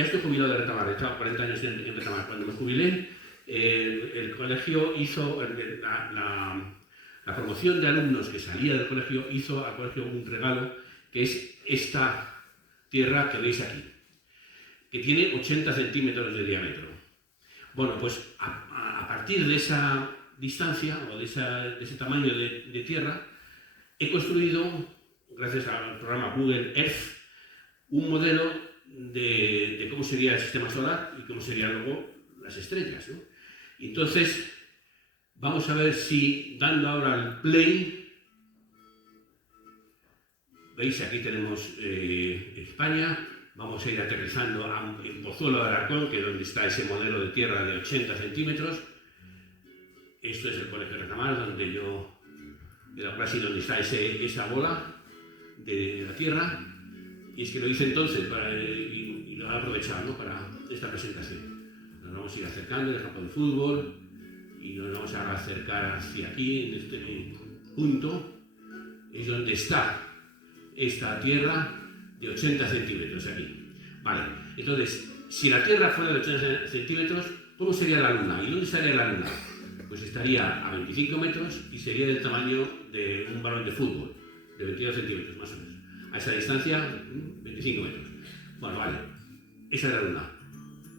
Estoy jubilado de Retamar, he estado 40 años en Retamar. Cuando me jubilé, el colegio hizo la promoción de alumnos que salía del colegio, hizo al colegio un regalo, que es esta tierra que veis aquí, que tiene 80 centímetros de diámetro. Bueno, pues a partir de esa distancia o de ese tamaño de tierra, he construido, gracias al programa Google Earth, un modelo de cómo sería el sistema solar y cómo serían luego las estrellas, ¿no? Y entonces, vamos a ver si, dando ahora al play, veis, aquí tenemos España, vamos a ir aterrizando en Pozuelo de Alarcón, que es donde está ese modelo de tierra de 80 centímetros. Esto es el Colegio de Retamar, donde yo, de la clase donde está esa bola de la tierra. Y es que lo hice entonces y lo he aprovechado, ¿no?, para esta presentación. Nos vamos a ir acercando del campo de fútbol y nos vamos a acercar hacia aquí, en este punto. Es donde está esta tierra de 80 centímetros aquí. Vale, entonces, si la Tierra fuera de 80 centímetros, ¿cómo sería la Luna? ¿Y dónde estaría la Luna? Pues estaría a 25 metros y sería del tamaño de un balón de fútbol, de 22 centímetros más o menos. A esa distancia, 25 metros. Bueno, vale, esa es la Luna.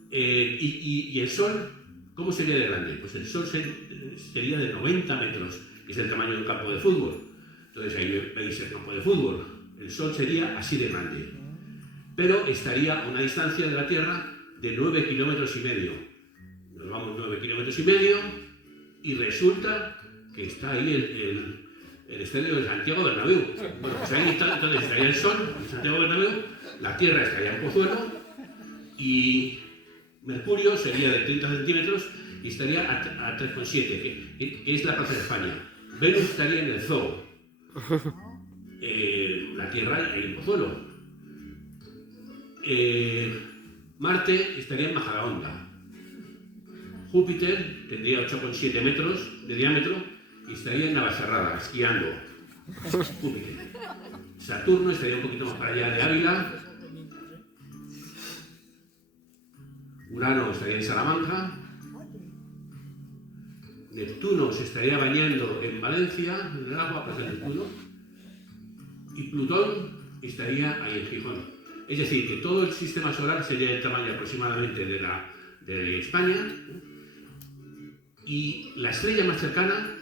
¿Y el Sol cómo sería de grande? Pues el Sol sería de 90 metros, que es el tamaño de un campo de fútbol. Entonces ahí veis el campo de fútbol. El Sol sería así de grande. Pero estaría a una distancia de la Tierra de 9 kilómetros y medio. Nos vamos 9 kilómetros y medio y resulta que está ahí el estadio de Santiago Bernabéu. Bueno, pues ahí está, entonces estaría el Sol en Santiago Bernabéu, la Tierra estaría en Pozuelo y Mercurio sería de 30 centímetros y estaría a 3,7, que es la Plaza de España. Venus estaría en el Zoo. La Tierra en Pozuelo. Marte estaría en Majadahonda. Júpiter tendría 8,7 metros de diámetro y estaría en Navacerrada, esquiando. Júpiter. Saturno estaría un poquito más para allá de Ávila. Urano estaría en Salamanca. Neptuno se estaría bañando en Valencia, en el agua, pues el Neptuno. Y Plutón estaría ahí en Gijón. Es decir, que todo el sistema solar sería del tamaño aproximadamente de España. Y la estrella más cercana,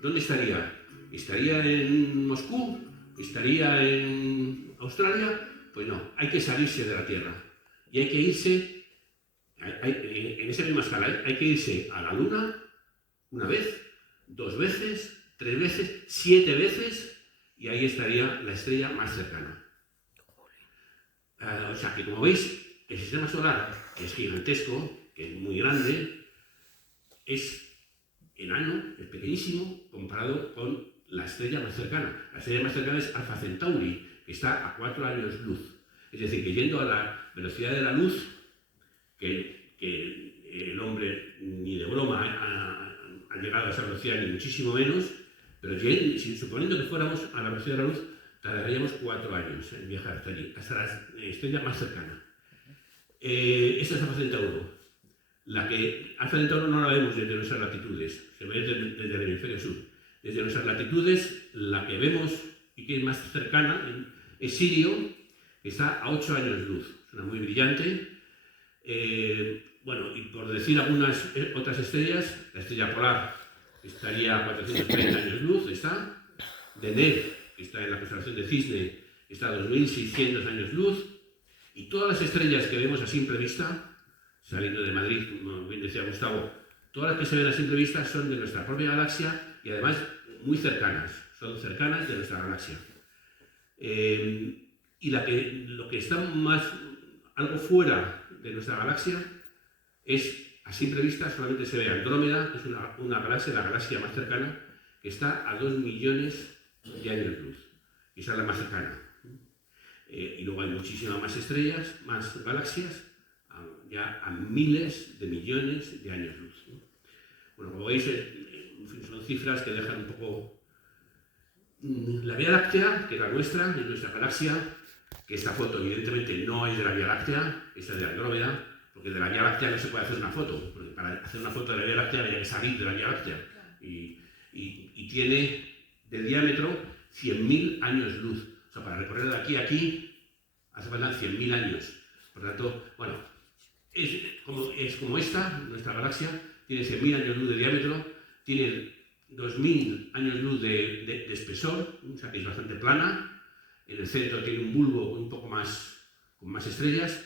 ¿dónde estaría? ¿Estaría en Moscú? ¿Estaría en Australia? Pues no, hay que salirse de la Tierra. Y hay que irse, en esa misma escala, hay que irse a la Luna una vez, 2 veces, 3 veces, 7 veces, y ahí estaría la estrella más cercana. O sea que, como veis, el sistema solar es gigantesco, que es muy grande, es enano, es pequeñísimo, comparado con la estrella más cercana. La estrella más cercana es Alfa Centauri, que está a 4 años luz. Es decir, que yendo a la velocidad de la luz, que el hombre ni de broma ha llegado a esa velocidad, ni muchísimo menos, pero suponiendo que fuéramos a la velocidad de la luz, tardaríamos 4 años en viajar hasta allí, hasta la estrella más cercana. Esta es Alfa Centauro. Alfa Centauro no la vemos desde nuestras latitudes, se ve desde el hemisferio sur. Desde nuestras latitudes, la que vemos y que es más cercana es Sirio, que está a 8 años luz. Es una muy brillante. Bueno, y por decir algunas otras estrellas, la estrella polar estaría a 430 años luz, está. Deneb, que está en la constelación de Cisne, está a 2600 años luz. Y todas las estrellas que vemos a simple vista, saliendo de Madrid, como bien decía Gustavo, todas las que se ven a simple vista son de nuestra propia galaxia y además muy cercanas, son cercanas de nuestra galaxia. Y lo que está algo fuera de nuestra galaxia es, a simple vista, solamente se ve Andrómeda, que es una galaxia, la galaxia más cercana, que está a 2 millones de años luz. Y esa es la más cercana. Y luego hay muchísimas más estrellas, más galaxias, ya a miles de millones de años luz. Bueno, como veis, son cifras que dejan un poco... La Vía Láctea, que es la nuestra, es nuestra galaxia, que esta foto evidentemente no es de la Vía Láctea, esta es de Andrómeda, porque de la Vía Láctea no se puede hacer una foto, porque para hacer una foto de la Vía Láctea habría que salir de la Vía Láctea. Y tiene de diámetro 100.000 años luz. O sea, para recorrer de aquí a aquí hace falta 100.000 años. Por tanto, bueno, es como esta, nuestra galaxia, tiene 100.000 años luz de diámetro, tiene 2.000 años luz de espesor, o sea que es bastante plana. En el centro tiene un bulbo un poco más, con más estrellas,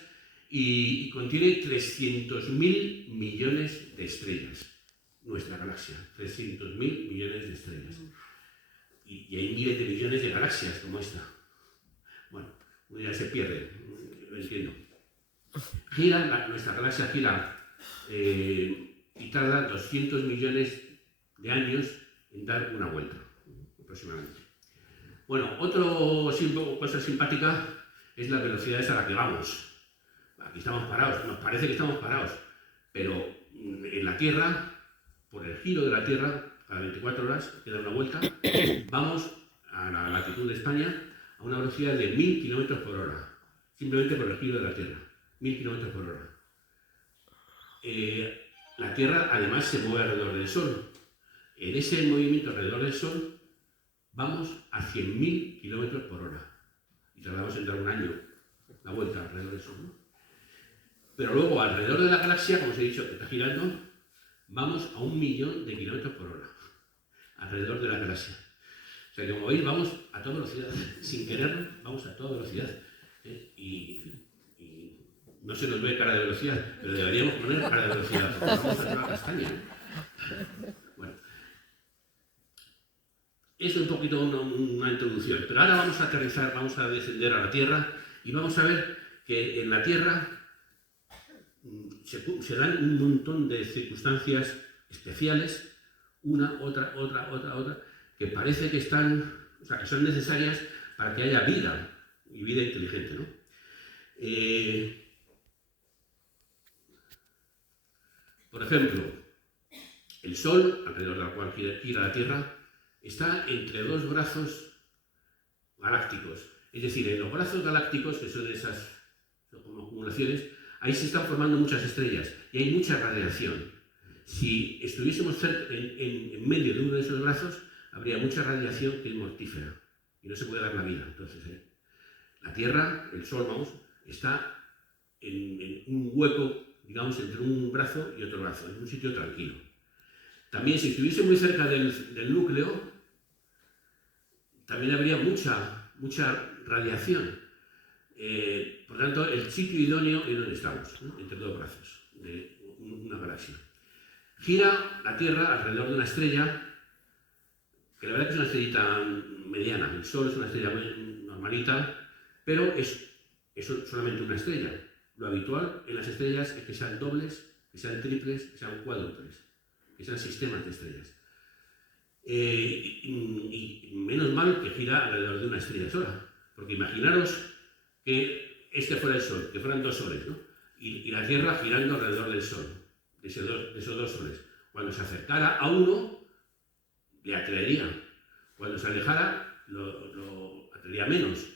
y contiene 300.000 millones de estrellas. Nuestra galaxia, 300.000 millones de estrellas. Y hay miles de millones de galaxias como esta. Bueno, ya se pierde, lo entiendo. Nuestra galaxia gira y tarda 200 millones de años en dar una vuelta, aproximadamente. Bueno, otra cosa simpática es las velocidades a las que vamos. Aquí estamos parados, nos parece que estamos parados, pero en la Tierra, por el giro de la Tierra, cada 24 horas, que da una vuelta, vamos a la latitud de España a una velocidad de 1.000 km por hora, simplemente por el giro de la Tierra, 1.000 km por hora. La Tierra además se mueve alrededor del Sol. En ese movimiento alrededor del Sol vamos a 100.000 km por hora y tardamos en dar un año la vuelta alrededor del Sol, ¿no? Pero luego alrededor de la galaxia, como os he dicho, que está girando, vamos a 1.000.000 de kilómetros por hora alrededor de la galaxia. O sea que, como veis, vamos a toda velocidad, sin quererlo, vamos a toda velocidad. Y no se nos ve cara de velocidad, pero deberíamos poner cara de velocidad, porque vamos a toda castaña. Bueno, eso es un poquito una introducción, pero ahora vamos a aterrizar, vamos a descender a la Tierra y vamos a ver que en la Tierra se dan un montón de circunstancias especiales, una, otra, que parece que están, o sea, que son necesarias para que haya vida, y vida inteligente, ¿no? Por ejemplo, el Sol, alrededor del cual gira la Tierra, está entre dos brazos galácticos. Es decir, en los brazos galácticos, que son esas como acumulaciones, ahí se están formando muchas estrellas y hay mucha radiación. Si estuviésemos en medio de uno de esos brazos, habría mucha radiación que es mortífera y no se puede dar la vida. Entonces, la Tierra, el Sol, vamos, está en un hueco, digamos, entre un brazo y otro brazo, en un sitio tranquilo. También, si estuviese muy cerca del núcleo, también habría mucha radiación. Por tanto, el sitio idóneo es donde estamos, ¿no? Entre dos brazos de una galaxia. Gira la Tierra alrededor de una estrella, que la verdad que es una estrellita mediana. El Sol es una estrella muy normalita, pero es solamente una estrella. Lo habitual en las estrellas es que sean dobles, que sean triples, que sean cuádruples, que sean sistemas de estrellas. Y menos mal que gira alrededor de una estrella sola, porque imaginaros que este fuera el Sol, que fueran dos soles, ¿no? Y la Tierra girando alrededor del Sol, de esos dos soles. Cuando se acercara a uno, le atraería. Cuando se alejara, lo atraería menos.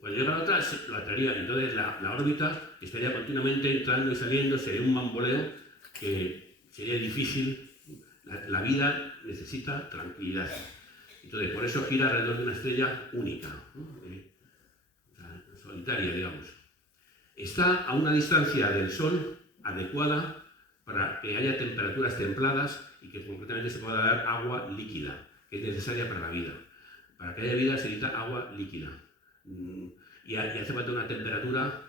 Cuando llegara a otra, lo atraería. Entonces la órbita estaría continuamente entrando y saliendo, sería un bamboleo que sería difícil. La vida necesita tranquilidad. Entonces, por eso gira alrededor de una estrella única, ¿no? Solitaria, digamos. Está a una distancia del Sol adecuada para que haya temperaturas templadas y que concretamente se pueda dar agua líquida, que es necesaria para la vida. Para que haya vida se necesita agua líquida. Y hace falta una temperatura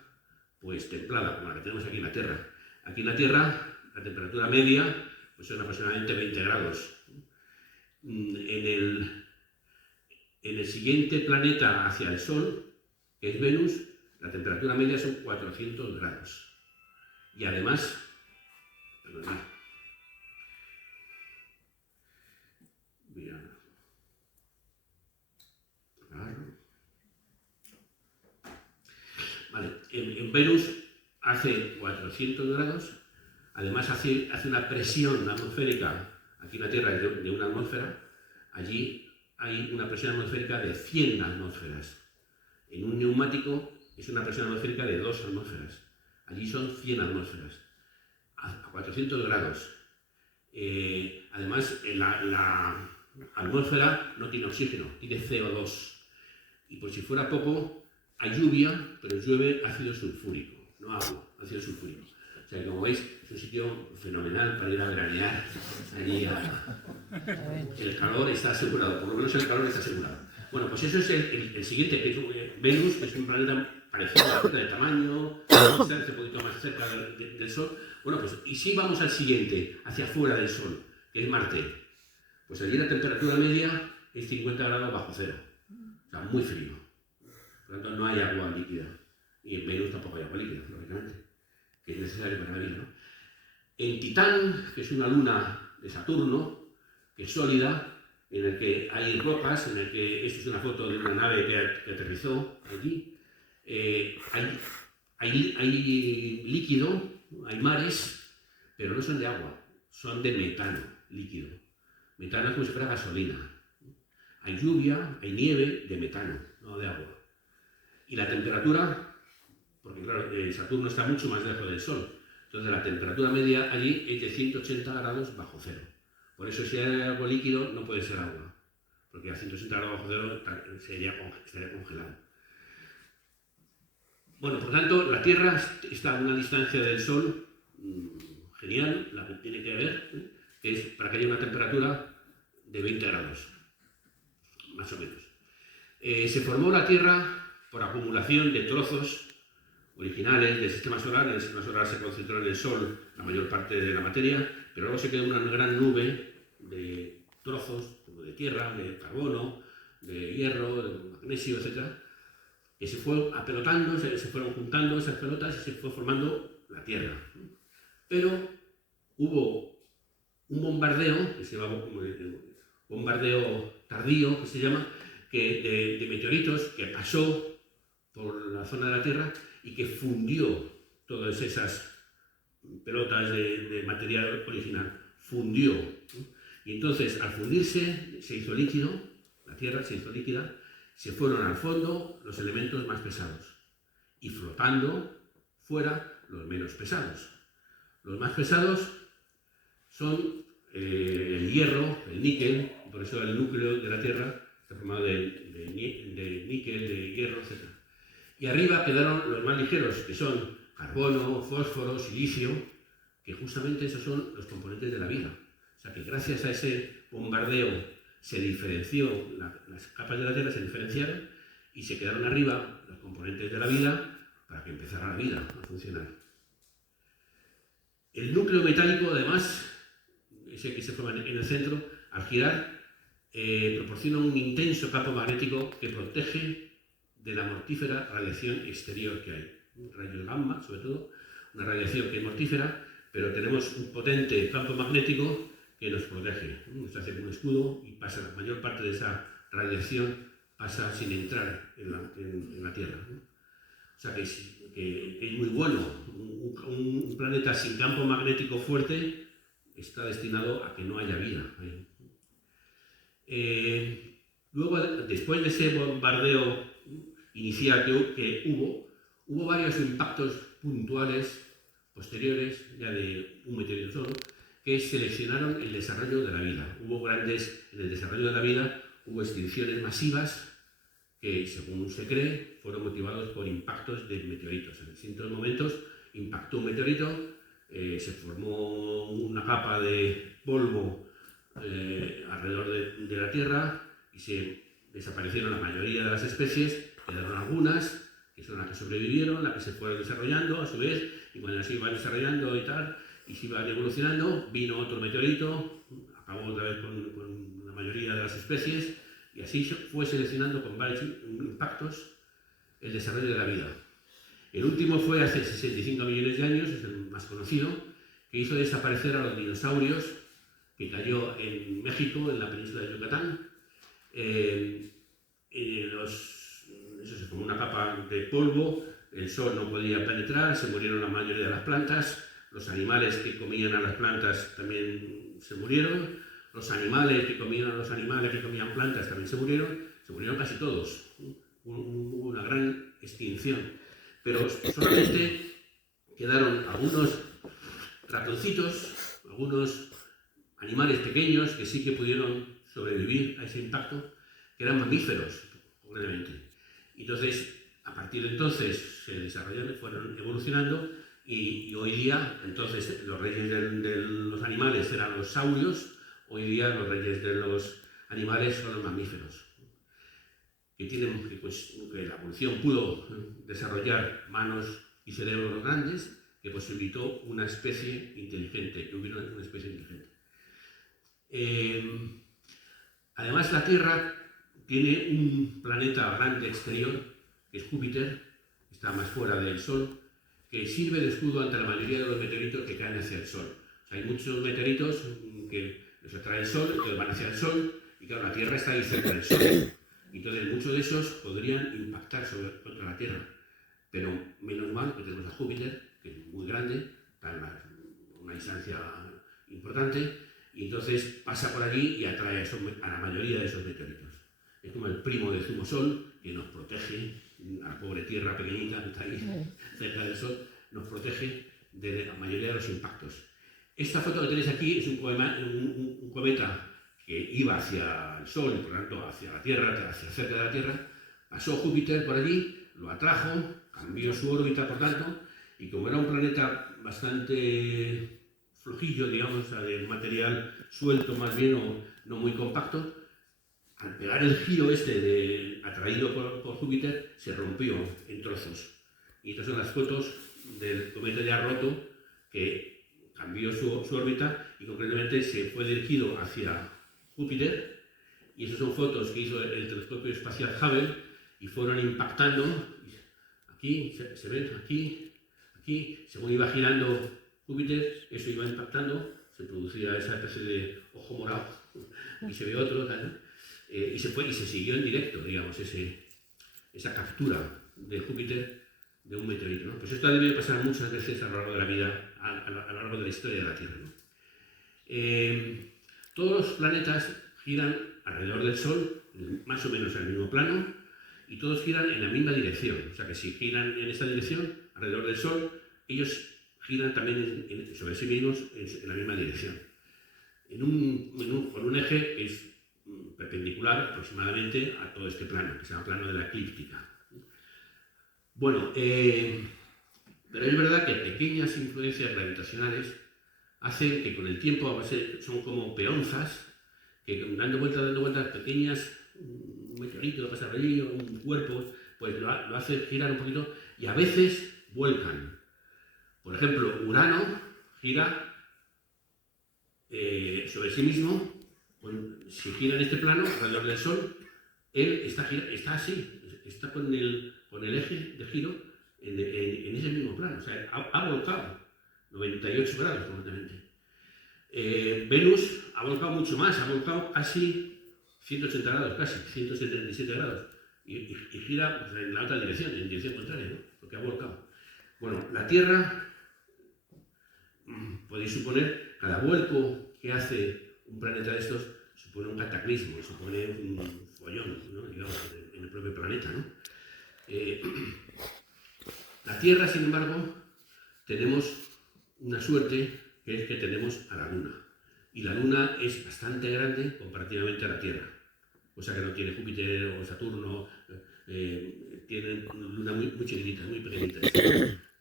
pues templada, como la que tenemos aquí en la Tierra. Aquí en la Tierra, la temperatura media pues son aproximadamente 20 grados. En el siguiente planeta hacia el Sol, que es Venus, la temperatura media son 400 grados. Y además, vale, en Venus hace 400 grados, además hace una presión atmosférica, aquí en la Tierra es de una atmósfera, allí hay una presión atmosférica de 100 atmósferas. En un neumático es una presión atmosférica de 2 atmósferas. Allí son 100 atmósferas, a 400 grados. Además, la atmósfera no tiene oxígeno, tiene CO2. Y por si fuera poco, hay lluvia, pero llueve ácido sulfúrico, no agua, ácido sulfúrico. O sea que, como veis, es un sitio fenomenal para ir a veranear. Allí el calor está asegurado, por lo menos el calor está asegurado. Bueno, pues eso es el siguiente, que es Venus, que es un planeta parecido a la Tierra de tamaño, está un poquito más cerca del Sol. Bueno, pues y si vamos al siguiente, hacia afuera del Sol, que es Marte, pues allí la temperatura media es 50 grados bajo cero, o sea, muy frío. Por lo tanto, no hay agua líquida. Y en Venus tampoco hay agua líquida, lógicamente, que es necesario para la vida, ¿no? En Titán, que es una luna de Saturno, que es sólida, en el que hay rocas, en el que, esto es una foto de una nave que aterrizó allí, hay líquido, hay mares, pero no son de agua, son de metano líquido. Metano es como si fuera gasolina. Hay lluvia, hay nieve de metano, no de agua. Y la temperatura, porque claro, Saturno está mucho más lejos del Sol, entonces la temperatura media allí es de 180 grados bajo cero. Por eso si hay algo líquido no puede ser agua, porque a 180 grados bajo cero estaría congelado. Bueno, por tanto, la Tierra está a una distancia del Sol genial, la que tiene que haber, que es para que haya una temperatura de 20 grados, más o menos. Se formó la Tierra por acumulación de trozos originales del sistema solar. En el sistema solar se concentró en el Sol la mayor parte de la materia, pero luego se quedó una gran nube de trozos de tierra, de carbono, de hierro, de magnesio, etc., que se fue apelotando, se fueron juntando esas pelotas y se fue formando la Tierra. Pero hubo un bombardeo, que se llama bombardeo tardío, que se llama, de meteoritos, que pasó por la zona de la Tierra y que fundió todas esas pelotas de material original, fundió. Y entonces, al fundirse, se hizo líquido, la Tierra se hizo líquida, se fueron al fondo los elementos más pesados y flotando fuera los menos pesados. Los más pesados son el hierro, el níquel, por eso el núcleo de la Tierra está formado de níquel, de hierro, etc. Y arriba quedaron los más ligeros, que son carbono, fósforo, silicio, que justamente esos son los componentes de la vida. O sea que gracias a ese bombardeo se diferenció, las capas de la Tierra se diferenciaron y se quedaron arriba los componentes de la vida para que empezara la vida a funcionar. El núcleo metálico, además, ese que se forma en el centro, al girar, proporciona un intenso campo magnético que protege de la mortífera radiación exterior que hay. Rayos gamma, sobre todo, una radiación que es mortífera, pero tenemos un potente campo magnético que nos protege. Nos hace un escudo y pasa, la mayor parte de esa radiación pasa sin entrar en la Tierra. O sea que es muy bueno. Un planeta sin campo magnético fuerte está destinado a que no haya vida. Luego, después de ese bombardeo inicial que hubo varios impactos puntuales posteriores, ya de un meteorito solo, que seleccionaron el desarrollo de la vida. En el desarrollo de la vida hubo extinciones masivas que, según se cree, fueron motivados por impactos de meteoritos. En distintos momentos impactó un meteorito, se formó una capa de polvo alrededor de la Tierra y se desaparecieron la mayoría de las especies, quedaron algunas, que son las que sobrevivieron, las que se fueron desarrollando a su vez, y cuando se iban desarrollando y tal, y se iban evolucionando, vino otro meteorito, acabó otra vez con la mayoría de las especies, y así fue seleccionando con varios impactos el desarrollo de la vida. El último fue hace 65 millones de años, es el más conocido, que hizo desaparecer a los dinosaurios, que cayó en México, en la península de Yucatán. Eso se formó una capa de polvo, el sol no podía penetrar, se murieron la mayoría de las plantas, los animales que comían a las plantas también se murieron, los animales que comían a los animales que comían plantas también se murieron casi todos. Hubo una gran extinción. pero solamente quedaron algunos ratoncitos, algunos animales pequeños que sí que pudieron sobrevivir a ese impacto, que eran mamíferos, concretamente. Entonces, a partir de entonces se desarrollaron, fueron evolucionando y hoy día, entonces, los reyes de los animales eran los saurios, hoy día los reyes de los animales son los mamíferos. Que la evolución pudo desarrollar manos y cerebros grandes, que posibilitó una especie inteligente, que hubiera una especie inteligente. Además, la Tierra tiene un planeta grande exterior, que es Júpiter, que está más fuera del Sol, que sirve de escudo ante la mayoría de los meteoritos que caen hacia el Sol. O sea, hay muchos meteoritos que los atrae el Sol, que van hacia el Sol, y claro, la Tierra está ahí cerca del Sol. Entonces, muchos de esos podrían impactar contra la Tierra. Pero menos mal que tenemos a Júpiter, que es muy grande, está a una distancia importante, y entonces pasa por allí y atrae a la mayoría de esos meteoritos. Es como el primo del zumosol, que nos protege, la pobre Tierra pequeñita que está ahí cerca del Sol, nos protege de la mayoría de los impactos. Esta foto que tenéis aquí es un cometa que iba hacia el Sol y por lo tanto hacia la Tierra, hacia cerca de la Tierra. Pasó Júpiter por allí, lo atrajo, cambió su órbita por tanto, y como era un planeta bastante flojillo, digamos, de material suelto más bien o no muy compacto, al pegar el giro atraído por Júpiter, se rompió en trozos. Y estas son las fotos del cometa ya roto, que cambió su órbita y concretamente se fue dirigido hacia Júpiter, y esas son fotos que hizo el telescopio espacial Hubble y fueron impactando. Aquí se ven, aquí, según iba girando Júpiter, eso iba impactando, se producía esa especie de ojo morado y se ve otro, tal, y se siguió en directo, digamos, esa captura de Júpiter de un meteorito, ¿no? Pues esto ha debido pasar muchas veces a lo largo de la vida, a lo largo de la historia de la Tierra, ¿no? Todos los planetas giran alrededor del Sol, más o menos en el mismo plano, y todos giran en la misma dirección. O sea que si giran en esta dirección, alrededor del Sol, ellos giran también sobre sí mismos en la misma dirección. Con un eje que es perpendicular aproximadamente a todo este plano, que se llama plano de la eclíptica. Bueno, pero es verdad que pequeñas influencias gravitacionales hacen que con el tiempo son como peonzas, que dando vueltas pequeñas, un meteorito que pasa por allí, un cuerpo, pues lo hace girar un poquito y a veces vuelcan. Por ejemplo, Urano gira sobre sí mismo, si gira en este plano, alrededor del Sol, él está así, está con el eje de giro en ese mismo plano, o sea, ha volcado 98 grados completamente. Venus ha volcado mucho más, ha volcado casi 180 grados, casi 177 grados, y gira pues, en la otra dirección, en dirección contraria, ¿no? Porque ha volcado. Bueno, la Tierra, podéis suponer, cada vuelco que hace un planeta de estos supone un cataclismo, supone un follón, ¿no? Digamos, en el propio planeta, ¿no? La Tierra, sin embargo, tenemos una suerte, que es que tenemos a la Luna. Y la Luna es bastante grande comparativamente a la Tierra. O sea que no tiene Júpiter o Saturno, tienen lunas muy chiquititas, muy pequeñitas.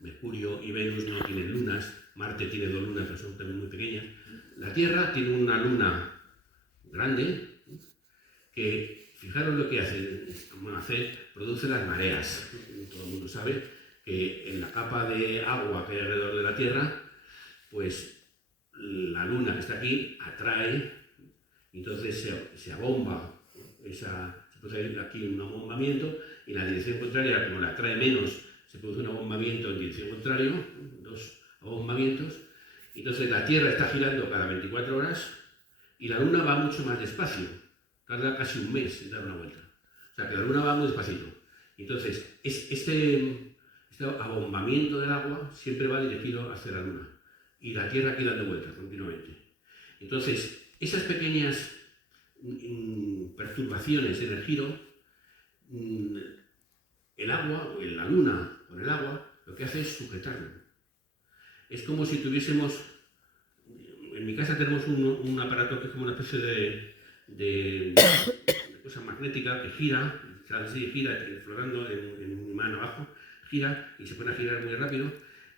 Mercurio y Venus no tienen lunas, Marte tiene 2 lunas, pero son también muy pequeñas. La Tierra tiene una luna grande que, fijaros lo que hace, produce las mareas. Todo el mundo sabe que en la capa de agua que hay alrededor de la Tierra, pues la luna que está aquí atrae, entonces se abomba, se produce aquí un abombamiento, y en la dirección contraria, como la atrae menos, se produce un abombamiento en dirección contraria, 2 abombamientos, entonces la Tierra está girando cada 24 horas y la Luna va mucho más despacio, tarda casi un mes en dar una vuelta. O sea que la Luna va muy despacito. Entonces, este abombamiento del agua siempre va dirigido hacia la Luna y la Tierra aquí dando vueltas continuamente. Entonces, esas pequeñas perturbaciones en el giro, el agua, la Luna, con el agua, lo que hace es sujetarlo. Es como si tuviésemos... En mi casa tenemos un aparato que es como una especie de cosa magnética que gira, así, gira flotando en un imán abajo, gira y se pone a girar muy rápido,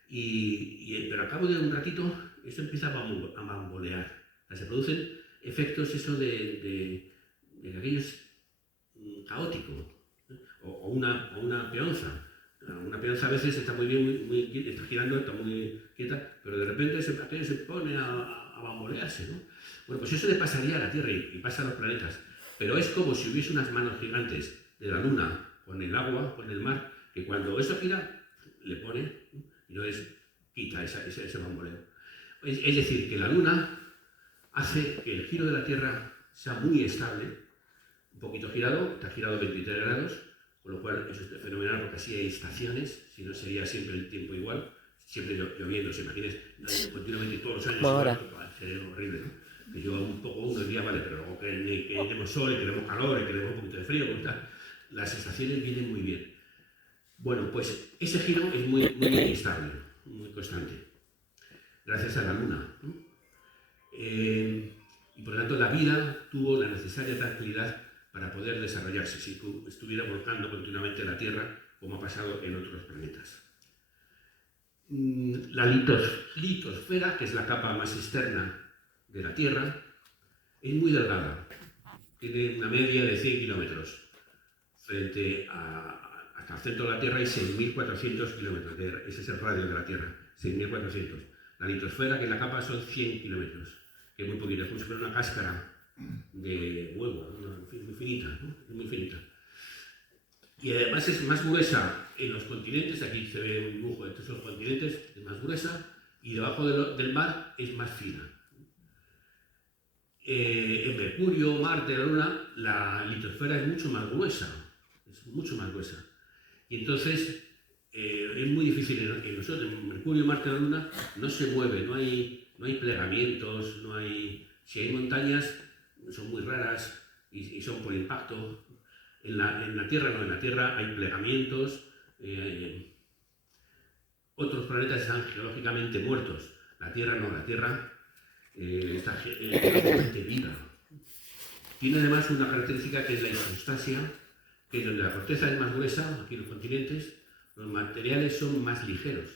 pero al cabo de un ratito esto empieza a bambolear. O sea, se producen efectos eso de aquellos caóticos, o una peonza. Una peonza a veces está muy bien, está girando, está muy quieta, pero de repente aquello se pone a bambolearse, ¿no? Bueno, pues eso le pasaría a la Tierra y pasa a los planetas. Pero es como si hubiese unas manos gigantes de la Luna con el agua, con el mar, que cuando eso gira, le pone y entonces quita ese bamboleo. Es decir, que la Luna hace que el giro de la Tierra sea muy estable, un poquito girado, está girado 23 grados, con lo cual eso es fenomenal porque así hay estaciones, si no sería siempre el tiempo igual, siempre lloviendo, se imagines, continuamente todos los años igual, sería horrible, ¿no? Que llueva un poco unos días, vale, pero luego que tenemos sol y queremos calor y queremos un poquito de frío, las estaciones vienen muy bien. Bueno, pues ese giro es muy estable, muy constante, gracias a la Luna, ¿no? Y por lo tanto la vida tuvo la necesaria tranquilidad para poder desarrollarse si estuviera volcando continuamente la Tierra, como ha pasado en otros planetas. La litosfera, que es la capa más externa de la Tierra, es muy delgada. Tiene una media de 100 kilómetros. Frente hasta el centro de la Tierra hay 6.400 kilómetros. Ese es el radio de la Tierra, 6.400. La litosfera, que es la capa, son 100 kilómetros, que es muy poquito, es como si fuera una cáscara de huevo, muy finita, ¿no? Es muy finita. Y además es más gruesa en los continentes, aquí se ve un dibujo de todos los continentes, es más gruesa, y debajo del mar es más fina. En Mercurio, Marte, la Luna, la litosfera es mucho más gruesa, Y entonces es muy difícil en nosotros, en Mercurio, Marte, la Luna, no se mueve, no hay plegamientos, si hay montañas, son muy raras y son por impacto. En la Tierra no, en la Tierra hay plegamientos, otros planetas están geológicamente muertos, la Tierra no, la Tierra está geológicamente viva. Tiene además una característica que es la isostasia, que es donde la corteza es más gruesa, aquí en los continentes, los materiales son más ligeros,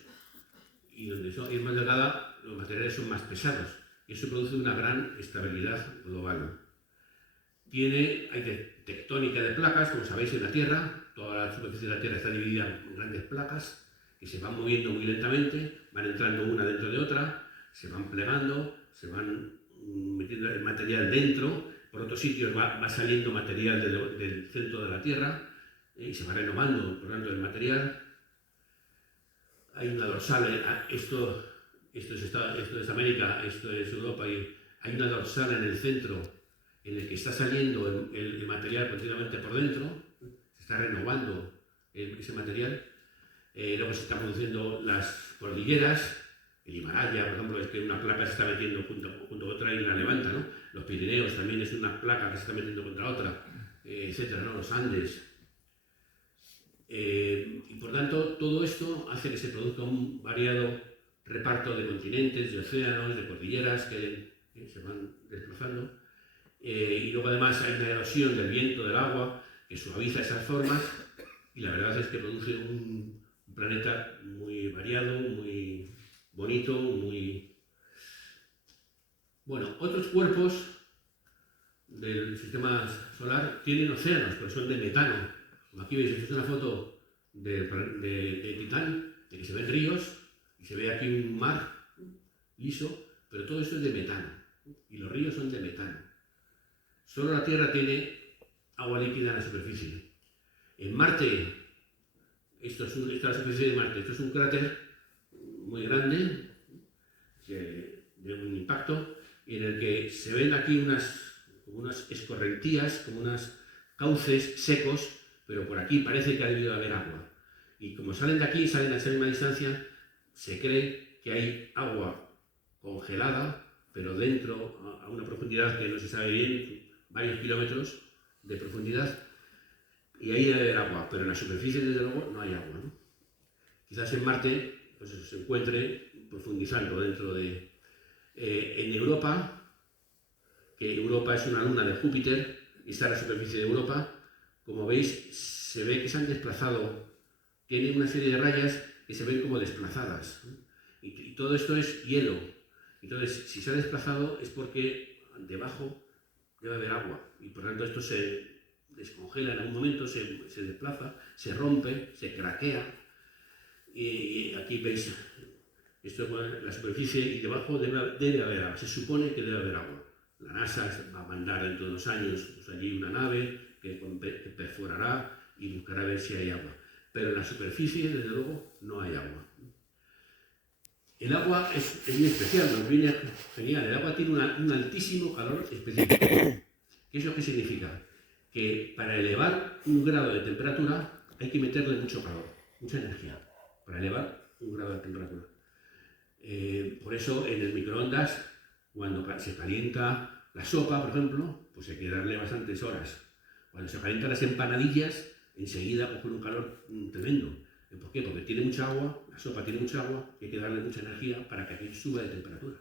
y donde es más delgada, los materiales son más pesados, y eso produce una gran estabilidad global. Hay tectónica de placas, como sabéis, en la Tierra. Toda la superficie de la Tierra está dividida en grandes placas que se van moviendo muy lentamente, van entrando una dentro de otra, se van plegando, se van metiendo el material dentro, por otros sitios va saliendo material del centro de la Tierra y se va renovando, por tanto, el material. Hay una dorsal, esto es América, esto es Europa, y hay una dorsal en el centro en el que está saliendo el material continuamente por dentro, se está renovando ese material. Luego se están produciendo las cordilleras, el Himalaya, por ejemplo, es que una placa se está metiendo junto a otra y la levanta, ¿no? Los Pirineos también es una placa que se está metiendo contra otra, etcétera, ¿no? Los Andes. Y por tanto, todo esto hace que se produzca un variado reparto de continentes, de océanos, de cordilleras que se van desplazando. Y luego además hay una erosión del viento, del agua, que suaviza esas formas, y la verdad es que produce un planeta muy variado, muy bonito, muy... Bueno, otros cuerpos del sistema solar tienen océanos, pero son de metano. Como aquí veis, esta es una foto de Titán, de que se ven ríos, y se ve aquí un mar liso, pero todo esto es de metano, y los ríos son de metano. Solo la Tierra tiene agua líquida en la superficie. En Marte, esta es la superficie de Marte, esto es un cráter muy grande, de un impacto, en el que se ven aquí unas escorrentías, como unos cauces secos, pero por aquí parece que ha debido haber agua. Y como salen de aquí, salen a esa misma distancia, se cree que hay agua congelada, pero dentro, a una profundidad que no se sabe bien, varios kilómetros de profundidad, y ahí debe haber agua, pero en la superficie, desde luego, no hay agua, ¿no? Quizás en Marte pues eso, se encuentre profundizando dentro de... en Europa, que Europa es una luna de Júpiter y está en la superficie de Europa, como veis, se ve que se han desplazado, tiene una serie de rayas que se ven como desplazadas, ¿no? Y todo esto es hielo. Entonces, si se ha desplazado es porque debajo debe haber agua y por tanto esto se descongela en algún momento, se desplaza, se rompe, se craquea y aquí veis esto es la superficie y debajo debe haber agua, se supone que debe haber agua. La NASA va a mandar dentro de unos años pues, allí una nave que perforará y buscará ver si hay agua. Pero en la superficie, desde luego, no hay agua. El agua es muy especial, nos viene genial. El agua tiene un altísimo calor específico. ¿Qué es lo que significa? Que para elevar un grado de temperatura hay que meterle mucho calor, mucha energía, para elevar un grado de temperatura. Por eso en el microondas, cuando se calienta la sopa, por ejemplo, pues hay que darle bastantes horas. Cuando se calientan las empanadillas, enseguida cogen un calor tremendo. ¿Por qué? Porque tiene mucha agua, la sopa tiene mucha agua, y hay que darle mucha energía para que aquello suba de temperatura.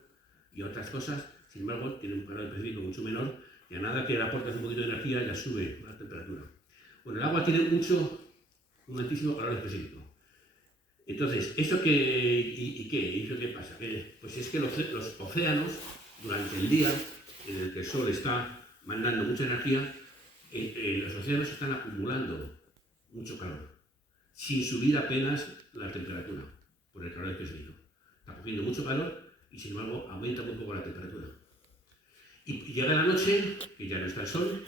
Y otras cosas, sin embargo, tienen un calor específico mucho menor, y a nada que le aportes un poquito de energía ya sube la temperatura. Bueno, el agua tiene un altísimo calor específico. Entonces, ¿eso qué? ¿Y qué? ¿Y eso qué pasa? Pues es que los océanos, durante el día, en el que el sol está mandando mucha energía, los océanos están acumulando mucho calor, sin subir apenas la temperatura, por el calor específico. Está cogiendo mucho calor y, sin embargo, aumenta muy poco la temperatura. Y llega la noche, que ya no está el sol,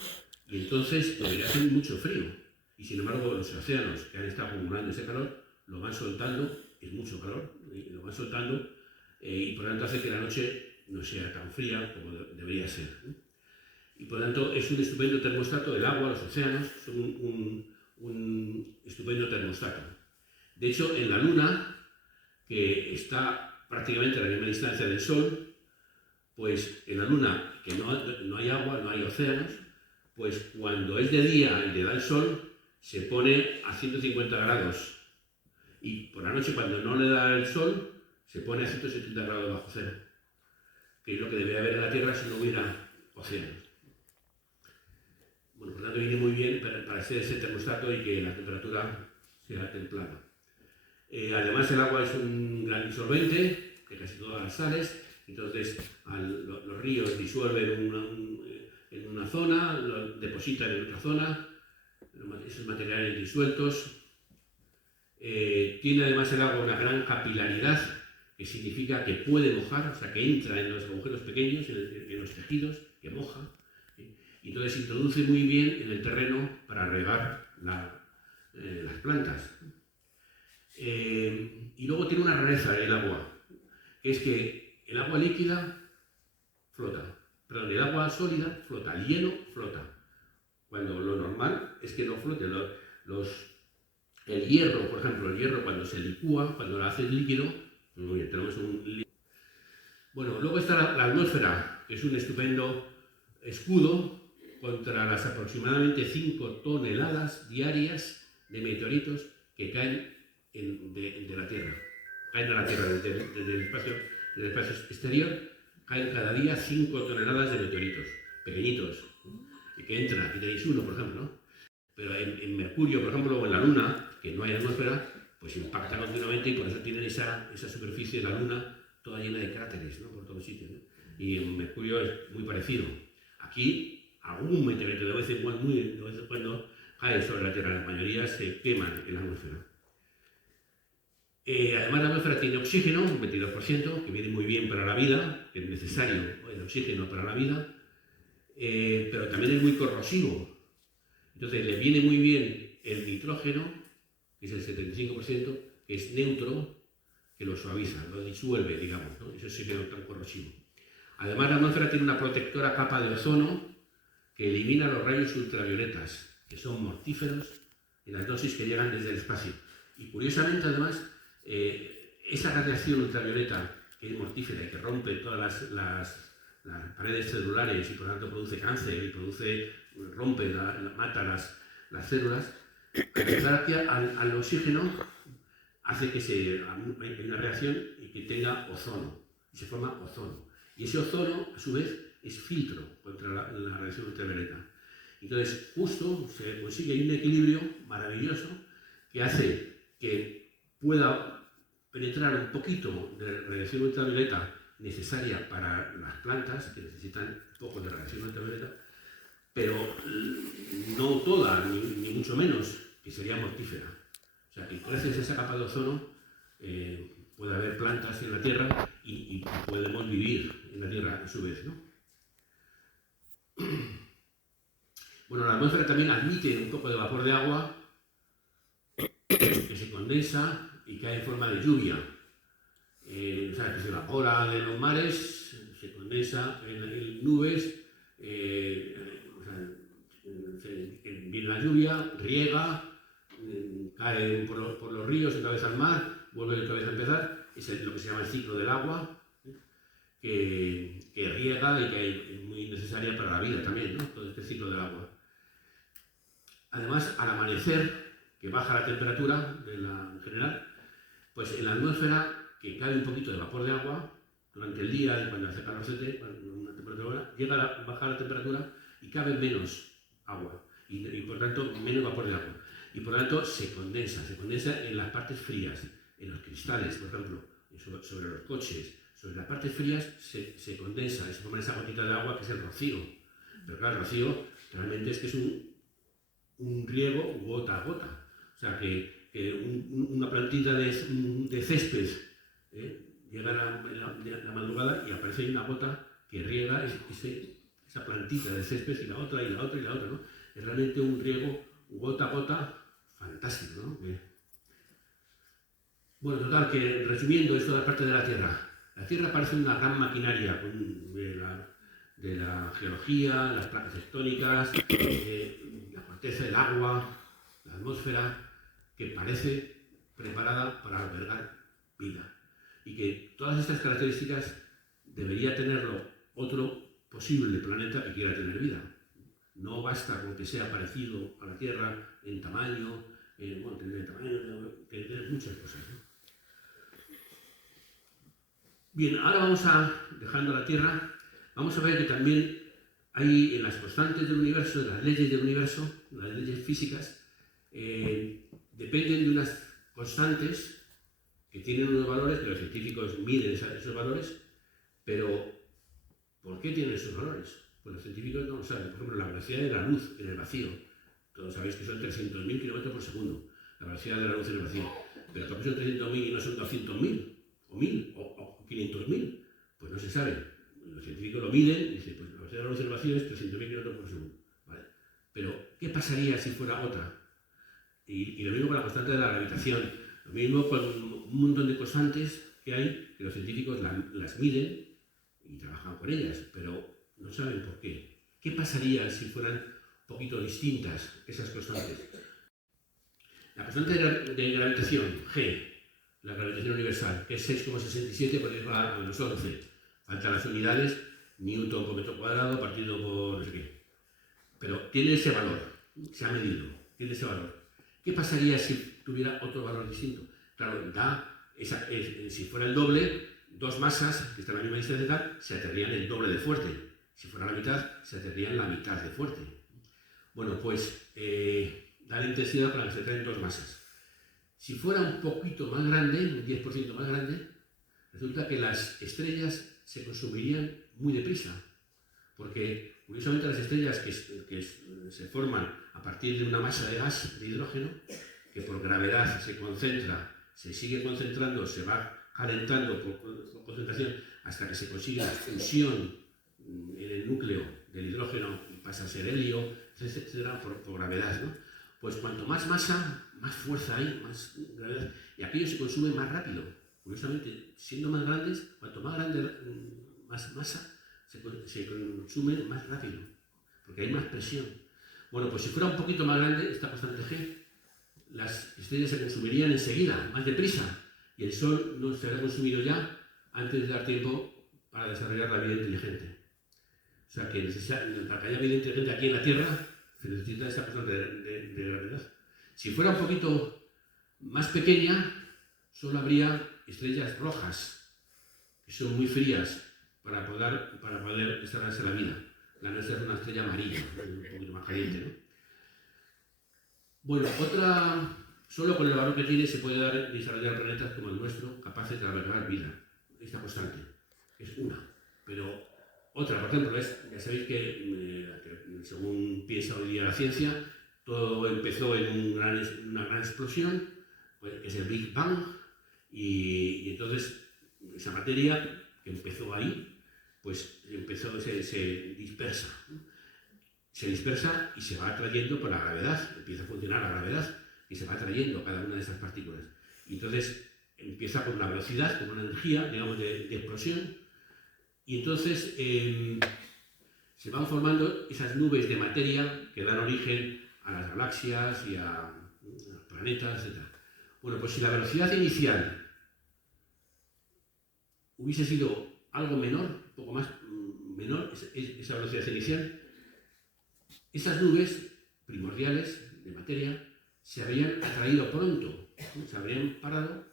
y entonces debería hacer mucho frío. Y, sin embargo, los océanos que han estado acumulando ese calor lo van soltando, es mucho calor, lo van soltando y por lo tanto hace que la noche no sea tan fría como debería ser, ¿no? Y por lo tanto es un estupendo termostato, el agua, los océanos son un estupendo termostato. De hecho, en la Luna, que está prácticamente a la misma distancia del Sol, pues en la Luna, que no hay agua, no hay océanos, pues cuando es de día y le da el Sol, se pone a 150 grados. Y por la noche, cuando no le da el sol, se pone a 170 grados bajo cero, que es lo que debería haber en la Tierra si no hubiera océanos. Bueno, por lo tanto, viene muy bien para ser ese termostato y que la temperatura sea templada. Además, el agua es un gran disolvente de casi todas las sales, entonces los ríos disuelven en una zona, lo depositan en otra zona, esos materiales disueltos. Tiene además el agua una gran capilaridad, que significa que puede mojar, o sea, que entra en los agujeros pequeños, en los tejidos, que moja, y entonces se introduce muy bien en el terreno para regar las plantas. Y luego tiene una rareza el agua, que es que el agua líquida flota, perdón, el agua sólida flota, el hielo flota, cuando lo normal es que no flote. El hierro, por ejemplo, el hierro cuando se licúa, cuando lo hace líquido, pues muy bien, tenemos un líquido. Bueno, luego está la atmósfera, que es un estupendo escudo contra las aproximadamente 5 toneladas diarias de meteoritos que caen de la Tierra. Caen a la Tierra desde el espacio exterior, caen cada día 5 toneladas de meteoritos, pequeñitos, y que entran, aquí tenéis uno, por ejemplo, ¿no? Pero en Mercurio, por ejemplo, o en la Luna, que no hay atmósfera, pues impacta continuamente y por eso tienen esa superficie de la Luna toda llena de cráteres, ¿no? Por todos sitios, ¿no? Y en Mercurio es muy parecido. Aquí, algún meteorito de vez en cuando cae sobre la Tierra, la mayoría se queman en la atmósfera. Además, la atmósfera tiene oxígeno, un 22%, que viene muy bien para la vida, que es necesario el oxígeno para la vida, pero también es muy corrosivo. Entonces, le viene muy bien el nitrógeno, que es el 75%, que es neutro, que lo suaviza, lo disuelve, digamos, ¿no? Eso sí que no es tan corrosivo. Además, la atmósfera tiene una protectora capa de ozono que elimina los rayos ultravioletas, que son mortíferos en las dosis que llegan desde el espacio. Y curiosamente, además, esa radiación ultravioleta, que es mortífera y que rompe todas las paredes celulares y por lo tanto produce cáncer y mata las células, al llegar aquí al oxígeno hace que hay una reacción y que tenga ozono, y se forma ozono. Y ese ozono, a su vez, es filtro contra la radiación ultravioleta. Entonces, justo se consigue un equilibrio maravilloso que hace que pueda penetrar un poquito de radiación ultravioleta necesaria para las plantas, que necesitan un poco de radiación ultravioleta, pero no toda, ni mucho menos, que sería mortífera. O sea, que gracias a esa capa de ozono puede haber plantas en la Tierra y podemos vivir en la Tierra a su vez, ¿no? Bueno, la atmósfera también admite un poco de vapor de agua que se condensa y cae en forma de lluvia. O sea, que se evapora de los mares, se condensa en nubes, viene la lluvia, riega, cae por los ríos, otra vez al mar, vuelve otra vez a empezar. Es lo que se llama el ciclo del agua, que riega y que es muy necesaria para la vida también, ¿no? Todo este ciclo del agua. Además, al amanecer, que baja la temperatura en general, pues en la atmósfera, que cae un poquito de vapor de agua durante el día y cuando hace calorcete, una temperatura, baja la temperatura y cabe menos agua y por tanto menos vapor de agua. Y por tanto se condensa en las partes frías, en los cristales, por ejemplo, sobre los coches, sobre las partes frías se condensa y se forma esa gotita de agua que es el rocío. Pero claro, el rocío realmente es que es un riego gota a gota. O sea, que una plantita de césped llega la madrugada y aparece ahí una gota que riega esa plantita de césped y la otra y la otra y la otra, ¿no? Es realmente un riego gota a gota fantástico, ¿no? Bueno, total, que resumiendo esto de la parte de la Tierra parece una gran maquinaria de la geología, las placas tectónicas, la corteza, el agua, la atmósfera, que parece preparada para albergar vida. Y que todas estas características debería tenerlo otro posible planeta que quiera tener vida. No basta con que sea parecido a la Tierra en tamaño, tener muchas cosas, ¿no? Bien, ahora dejando la Tierra, vamos a ver que también hay en las constantes del universo, en las leyes del universo, las leyes físicas, dependen de unas constantes que tienen unos valores, que los científicos miden esos valores, pero ¿por qué tienen esos valores? Pues los científicos no lo saben. Por ejemplo, la velocidad de la luz en el vacío. Todos sabéis que son 300.000 km por segundo, la velocidad de la luz en el vacío. Pero ¿por qué son 300.000 y no son 200.000? ¿O 1.000? ¿O 500.000? Pues no se sabe. Los científicos lo miden y dicen, pues la velocidad de la luz en el vacío es 300.000 km por segundo. ¿Vale? Pero, ¿qué pasaría si fuera otra? Y lo mismo con la constante de la gravitación. Lo mismo con un montón de constantes que hay, que los científicos las miden y trabajan con ellas, pero no saben por qué. ¿Qué pasaría si fueran un poquito distintas esas constantes? La constante de gravitación, G, la gravitación universal, que es 6,67 por 10 a menos 11. Faltan las unidades, newton por metro cuadrado partido por no sé qué. Pero tiene ese valor, se ha medido, tiene ese valor. ¿Qué pasaría si tuviera otro valor distinto? Claro, si fuera el doble, dos masas que están a la misma distancia se aterrían el doble de fuerte. Si fuera la mitad, se aterrían la mitad de fuerte. Bueno, pues da la intensidad para que se aterren dos masas. Si fuera un poquito más grande, un 10% más grande, resulta que las estrellas se consumirían muy deprisa. Porque, curiosamente, las estrellas que se forman a partir de una masa de gas de hidrógeno, que por gravedad se concentra, se sigue concentrando, se va calentando por concentración hasta que se consigue la fusión en el núcleo del hidrógeno y pasa a ser helio, etcétera, por gravedad, ¿no? Pues cuanto más masa, más fuerza hay, más gravedad, y aquello se consume más rápido. Curiosamente, siendo más grandes, cuanto más grande, más masa, se consume más rápido, porque hay más presión. Bueno, pues si fuera un poquito más grande, esta constante G, las estrellas se consumirían enseguida, más deprisa, y el Sol no se habría consumido ya antes de dar tiempo para desarrollar la vida inteligente. O sea que para que haya vida inteligente aquí en la Tierra, se necesita esta constante de gravedad. Si fuera un poquito más pequeña, solo habría estrellas rojas, que son muy frías para poder desarrollarse la vida. La nuestra es una estrella amarilla, un poquito más caliente, ¿no? Bueno, solo con el valor que tiene se puede desarrollar planetas como el nuestro, capaces de albergar vida. Esta constante es una. Pero otra, por ejemplo, ya sabéis que según piensa hoy día la ciencia, todo empezó en una gran explosión, pues, que es el Big Bang, y entonces esa materia que empezó ahí, pues se dispersa. Se dispersa y se va atrayendo por la gravedad, empieza a funcionar la gravedad y se va atrayendo cada una de esas partículas. Y entonces empieza con una velocidad, con una energía, digamos, de explosión, y entonces se van formando esas nubes de materia que dan origen a las galaxias y a los planetas, etc. Bueno, pues si la velocidad inicial hubiese sido algo menor, un poco más menor, esa velocidad inicial, esas nubes primordiales de materia se habrían atraído pronto, ¿no? Se habrían parado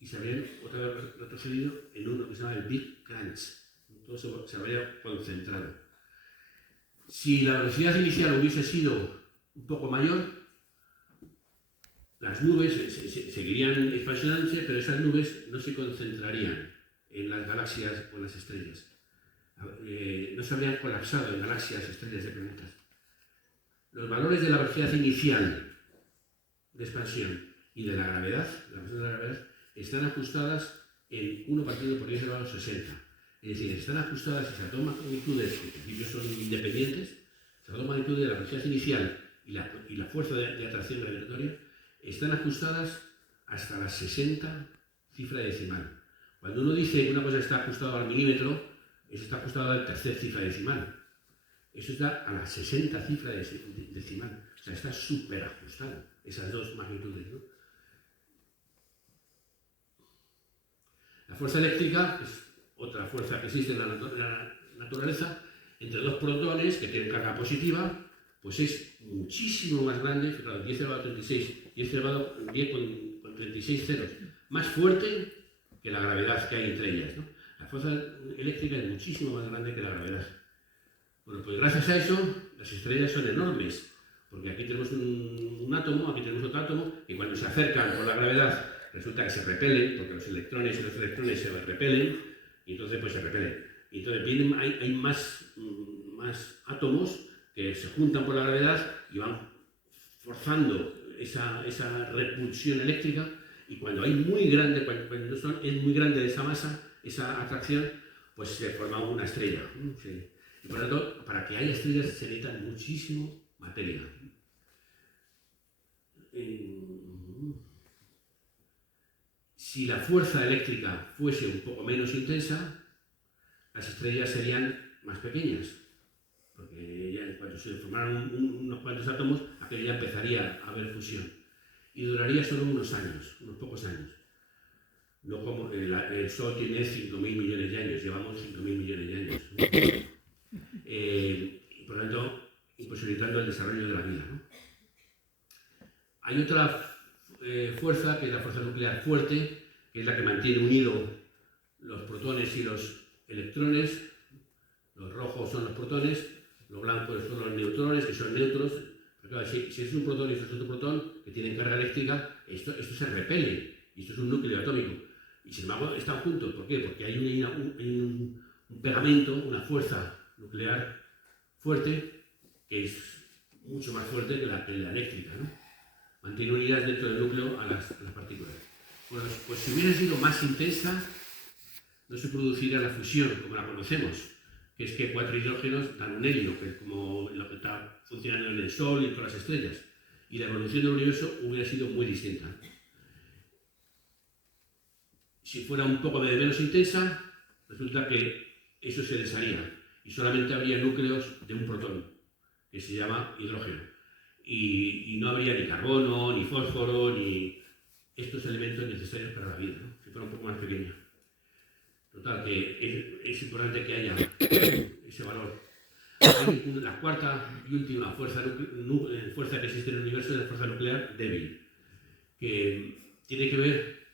y se habrían otra vez retrocedido en uno que se llama el Big Crunch. Todo se habría concentrado. Si la velocidad inicial hubiese sido un poco mayor, las nubes seguirían expansionándose, pero esas nubes no se concentrarían en las galaxias o en las estrellas. No se habrían colapsado en galaxias, estrellas y planetas. Los valores de la velocidad inicial de expansión y de la gravedad, están ajustadas en 1 partido por 10 elevado a 60. Es decir, están ajustadas esas dos magnitudes, que en principio son independientes, esas dos magnitudes de la velocidad inicial y la fuerza de atracción gravitatoria, están ajustadas hasta la 60 cifra decimal. Cuando uno dice que una cosa está ajustada al milímetro, eso está ajustado a la tercera cifra decimal. Eso está a la 60 cifra decimal. O sea, está súper ajustado, esas dos magnitudes, ¿no? La fuerza eléctrica es otra fuerza que existe en la naturaleza. Entre dos protones que tienen carga positiva, pues es muchísimo más grande, fíjate, 10 elevado a 36, 10 elevado a 10 con 36 ceros, más fuerte que la gravedad que hay entre ellas, ¿no? La fuerza eléctrica es muchísimo más grande que la gravedad. Bueno, pues gracias a eso, las estrellas son enormes, porque aquí tenemos un átomo, aquí tenemos otro átomo, y cuando se acercan por la gravedad, resulta que se repelen, porque los electrones se repelen, y entonces pues se repelen. Y entonces hay más átomos que se juntan por la gravedad y van forzando esa repulsión eléctrica, y cuando es muy grande de esa masa, esa atracción, pues se forma una estrella. ¿Sí? Y por lo tanto, para que haya estrellas se necesita muchísimo materia. Si la fuerza eléctrica fuese un poco menos intensa, las estrellas serían más pequeñas, porque ya en cuanto se formaran unos cuantos átomos, aquello ya empezaría a haber fusión. Y duraría solo unos años, unos pocos años. No como el Sol tiene 5.000 millones de años, llevamos 5.000 millones de años, ¿no? Por lo tanto, imposibilitando el desarrollo de la vida, ¿no? Hay otra fuerza, que es la fuerza nuclear fuerte, que es la que mantiene unidos los protones y los electrones. Los rojos son los protones, los blancos son los neutrones, que son neutros. Pero claro, si es un protón y esto es otro protón, que tienen carga eléctrica, esto se repele, y esto es un núcleo atómico. Y sin embargo están juntos. ¿Por qué? Porque hay un pegamento, una fuerza nuclear fuerte, que es mucho más fuerte que la eléctrica, ¿no? Mantiene unidas dentro del núcleo a las partículas. Bueno, pues si hubiera sido más intensa, no se produciría la fusión como la conocemos, que es que 4 hidrógenos dan un helio, que es como lo que está funcionando en el Sol y en todas las estrellas. Y la evolución del universo hubiera sido muy distinta. Si fuera un poco menos intensa, resulta que eso se desharía y solamente habría núcleos de un protón, que se llama hidrógeno. Y no habría ni carbono, ni fósforo, ni estos elementos necesarios para la vida, ¿no? Si fuera un poco más pequeña. Total, que es importante que haya ese valor. La cuarta y última fuerza que existe en el universo es la fuerza nuclear débil, que tiene que ver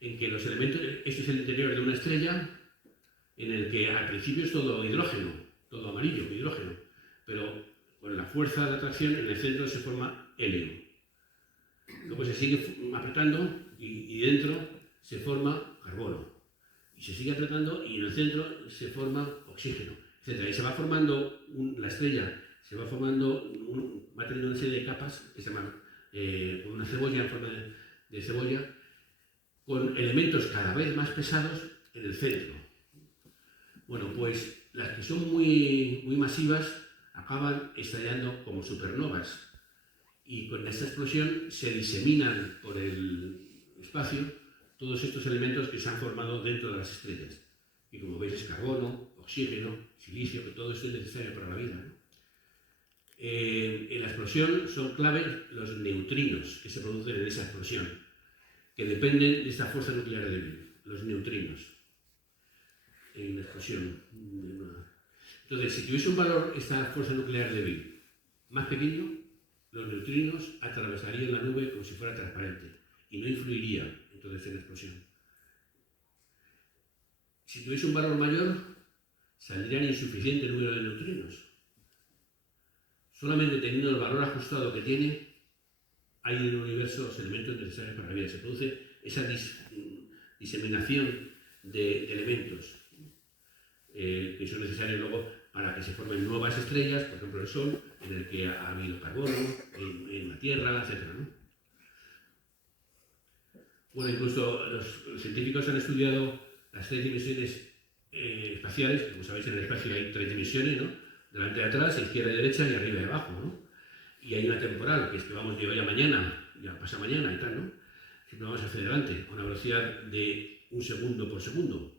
en que los elementos, esto es el interior de una estrella, en el que al principio es todo hidrógeno, todo amarillo, hidrógeno, pero con la fuerza de atracción en el centro se forma helio. Luego se sigue apretando y dentro se forma carbono. Y se sigue apretando y en el centro se forma oxígeno, etc. Y se va formando la estrella, se va formando, va teniendo una serie de capas que se llaman una cebolla en forma de cebolla, con elementos cada vez más pesados en el centro. Bueno, pues las que son muy masivas acaban estallando como supernovas y con esta explosión se diseminan por el espacio todos estos elementos que se han formado dentro de las estrellas. Y como veis es carbono, oxígeno, silicio, que todo esto es necesario para la vida, ¿no? En la explosión son claves los neutrinos que se producen en esa explosión, que dependen de esta fuerza nuclear débil, los neutrinos, en la explosión. Entonces, si tuviese un valor esta fuerza nuclear débil más pequeño, los neutrinos atravesarían la nube como si fuera transparente y no influiría entonces en la explosión. Si tuviese un valor mayor, saldrían insuficiente número de neutrinos. Solamente teniendo el valor ajustado que tiene, hay en el universo los elementos necesarios para la vida. Se produce esa diseminación de elementos que son necesarios luego para que se formen nuevas estrellas, por ejemplo el Sol, en el que ha habido carbono, en la Tierra, etc., ¿no? Bueno, incluso los científicos han estudiado las 3 dimensiones espaciales. Como sabéis, en el espacio hay 3 dimensiones, ¿no? Delante y atrás, izquierda y derecha y arriba y abajo, ¿no? Y hay una temporal, que es que vamos de hoy a mañana, ya pasa mañana y tal, ¿no? Que no vamos hacia adelante, a una velocidad de 1 segundo por segundo.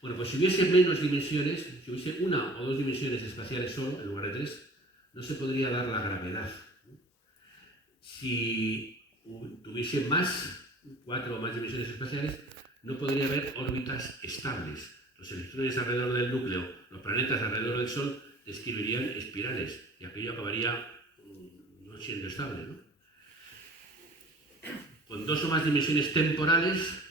Bueno, pues si hubiese menos dimensiones, si hubiese 1 o 2 dimensiones espaciales solo, en lugar de 3, no se podría dar la gravedad. Si tuviese más, 4 o más dimensiones espaciales, no podría haber órbitas estables. Los electrones alrededor del núcleo, los planetas alrededor del Sol, describirían espirales y aquello acabaría no siendo estable, ¿no? Con 2 o más dimensiones temporales,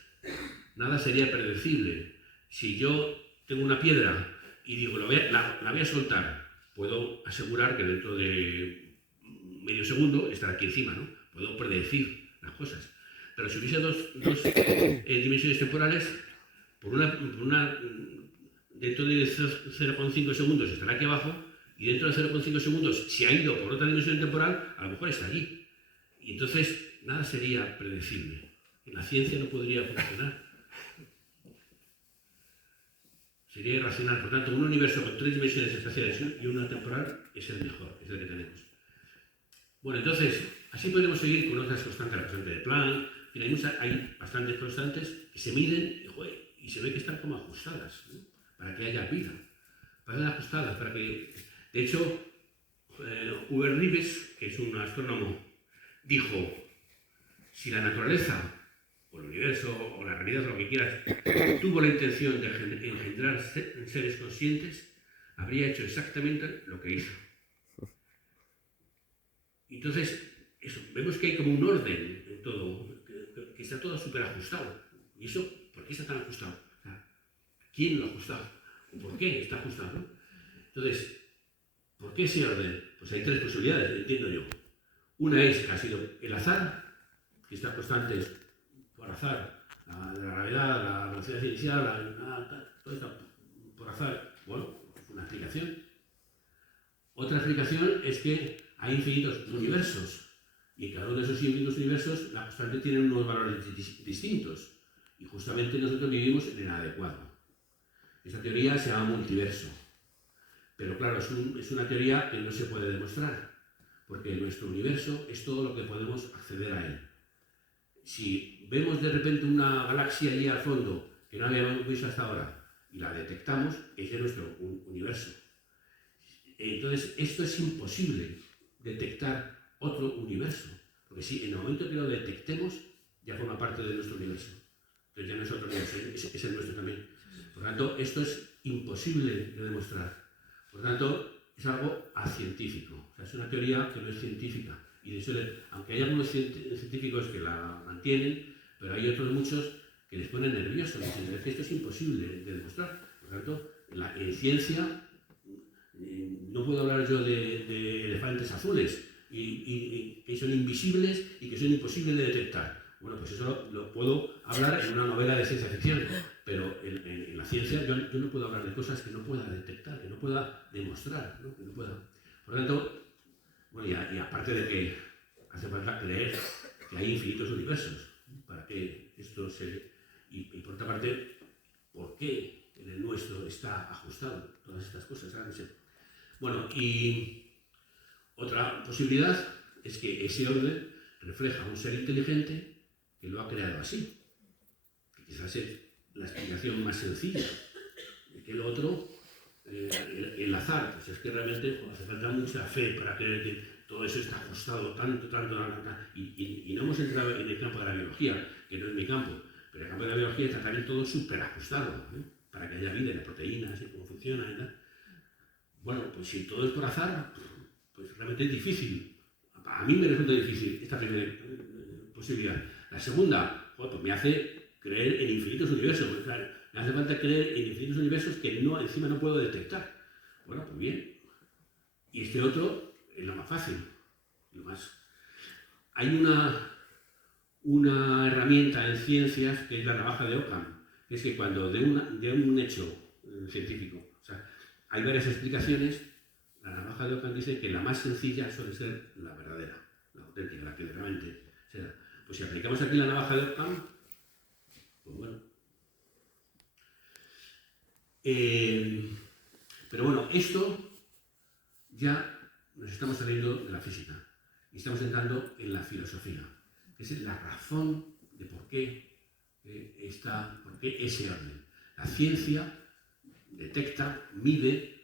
nada sería predecible. Si yo tengo una piedra y digo, la voy a soltar, puedo asegurar que dentro de medio segundo estará aquí encima, ¿no? Puedo predecir las cosas. Pero si hubiese dos dimensiones temporales, dentro de 0,5 segundos estará aquí abajo y dentro de 0,5 segundos, si ha ido por otra dimensión temporal, a lo mejor está allí. Y entonces nada sería predecible. En la ciencia no podría funcionar. Sería irracional. Por tanto, un universo con 3 dimensiones espaciales y una temporal es el mejor, es el que tenemos. Bueno, entonces, así podemos seguir con otras constantes, la constante de Planck. Hay bastantes constantes que se miden y se ve que están como ajustadas, ¿no? Para que haya vida. Para que haya ajustadas, para que... De hecho, Hubert Reeves, que es un astrónomo, dijo, si la naturaleza, o el universo, o la realidad, o lo que quieras, tuvo la intención de engendrar seres conscientes, habría hecho exactamente lo que hizo. Entonces, vemos que hay como un orden en todo, que está todo súper ajustado. ¿Y eso por qué está tan ajustado? O sea, ¿quién lo ha ajustado? ¿O por qué está ajustado, ¿no? Entonces, ¿por qué ese orden? Pues hay 3 posibilidades, entiendo yo. Una es que ha sido el azar, que estas constantes por azar, la gravedad, la velocidad inicial, todo esto por azar. Bueno, es una explicación. Otra explicación es que hay infinitos universos y cada uno de esos infinitos universos, la constante tiene unos valores distintos y justamente nosotros vivimos en el adecuado. Esta teoría se llama multiverso, pero claro, es una teoría que no se puede demostrar porque nuestro universo es todo lo que podemos acceder a él. Si vemos de repente una galaxia allí al fondo que no habíamos visto hasta ahora y la detectamos, ese es nuestro universo. Entonces, esto es imposible, detectar otro universo, porque si en el momento que lo detectemos, ya forma parte de nuestro universo. Entonces ya no es otro universo, es el nuestro también. Por tanto, esto es imposible de demostrar. Por tanto, es algo acientífico. O sea, es una teoría que no es científica. Y de hecho, aunque hay algunos científicos que la mantienen, Pero hay otros muchos que les ponen nerviosos, dicen, es que esto es imposible de demostrar. Por lo tanto, en ciencia no puedo hablar yo de elefantes azules y que son invisibles y que son imposibles de detectar. Bueno, pues eso lo puedo hablar en una novela de ciencia ficción, pero en la ciencia yo no puedo hablar de cosas que no pueda detectar, que no pueda demostrar, ¿no? Que no pueda. Por lo tanto, bueno, y aparte de que hace falta creer que hay infinitos universos para que esto se... Y por otra parte, ¿por qué en el nuestro está ajustado? Todas estas cosas, ¿sabes? Bueno, y otra posibilidad es que ese orden refleja un ser inteligente que lo ha creado así, que quizás es la explicación más sencilla, que el otro, el azar, pues es que realmente hace falta mucha fe para creer que todo eso está ajustado tanto, y no hemos entrado en el campo de la biología, que no es mi campo, pero el campo de la biología está también todo súper ajustado, para que haya vida, las proteínas, y cómo funciona y tal. Bueno, pues si todo es por azar, pues realmente es difícil. A mí me resulta difícil esta primera posibilidad. La segunda, pues me hace creer en infinitos universos. Pues, claro, me hace falta creer en infinitos universos que encima no puedo detectar. Bueno, pues bien. Y este otro es lo más fácil. Hay una herramienta en ciencias que es la navaja de Occam. Que es que cuando de un hecho científico, o sea, hay varias explicaciones, la navaja de Occam dice que la más sencilla suele ser la verdadera, la auténtica, la que realmente sea. Pues si aplicamos aquí la navaja de Occam, pues bueno. Pero bueno, esto ya nos estamos saliendo de la física y estamos entrando en la filosofía, que es la razón de por qué ese orden. La ciencia detecta, mide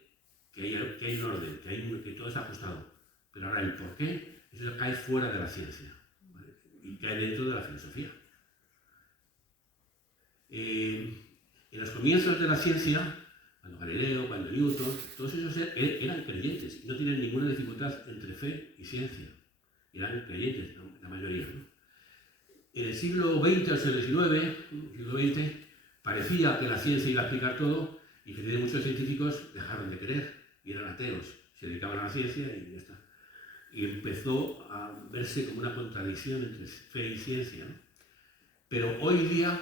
que hay un orden, que todo está ajustado. Pero ahora el por qué, eso cae fuera de la ciencia, ¿vale? Y cae dentro de la filosofía. En los comienzos de la ciencia, cuando Galileo, cuando Newton, todos esos eran creyentes y no tienen ninguna dificultad entre fe y ciencia. Eran creyentes, la mayoría, ¿no? En el siglo XX o siglo XX, parecía que la ciencia iba a explicar todo y que muchos científicos dejaron de creer y eran ateos, se dedicaban a la ciencia y ya está. Y empezó a verse como una contradicción entre fe y ciencia, ¿no? Pero hoy día,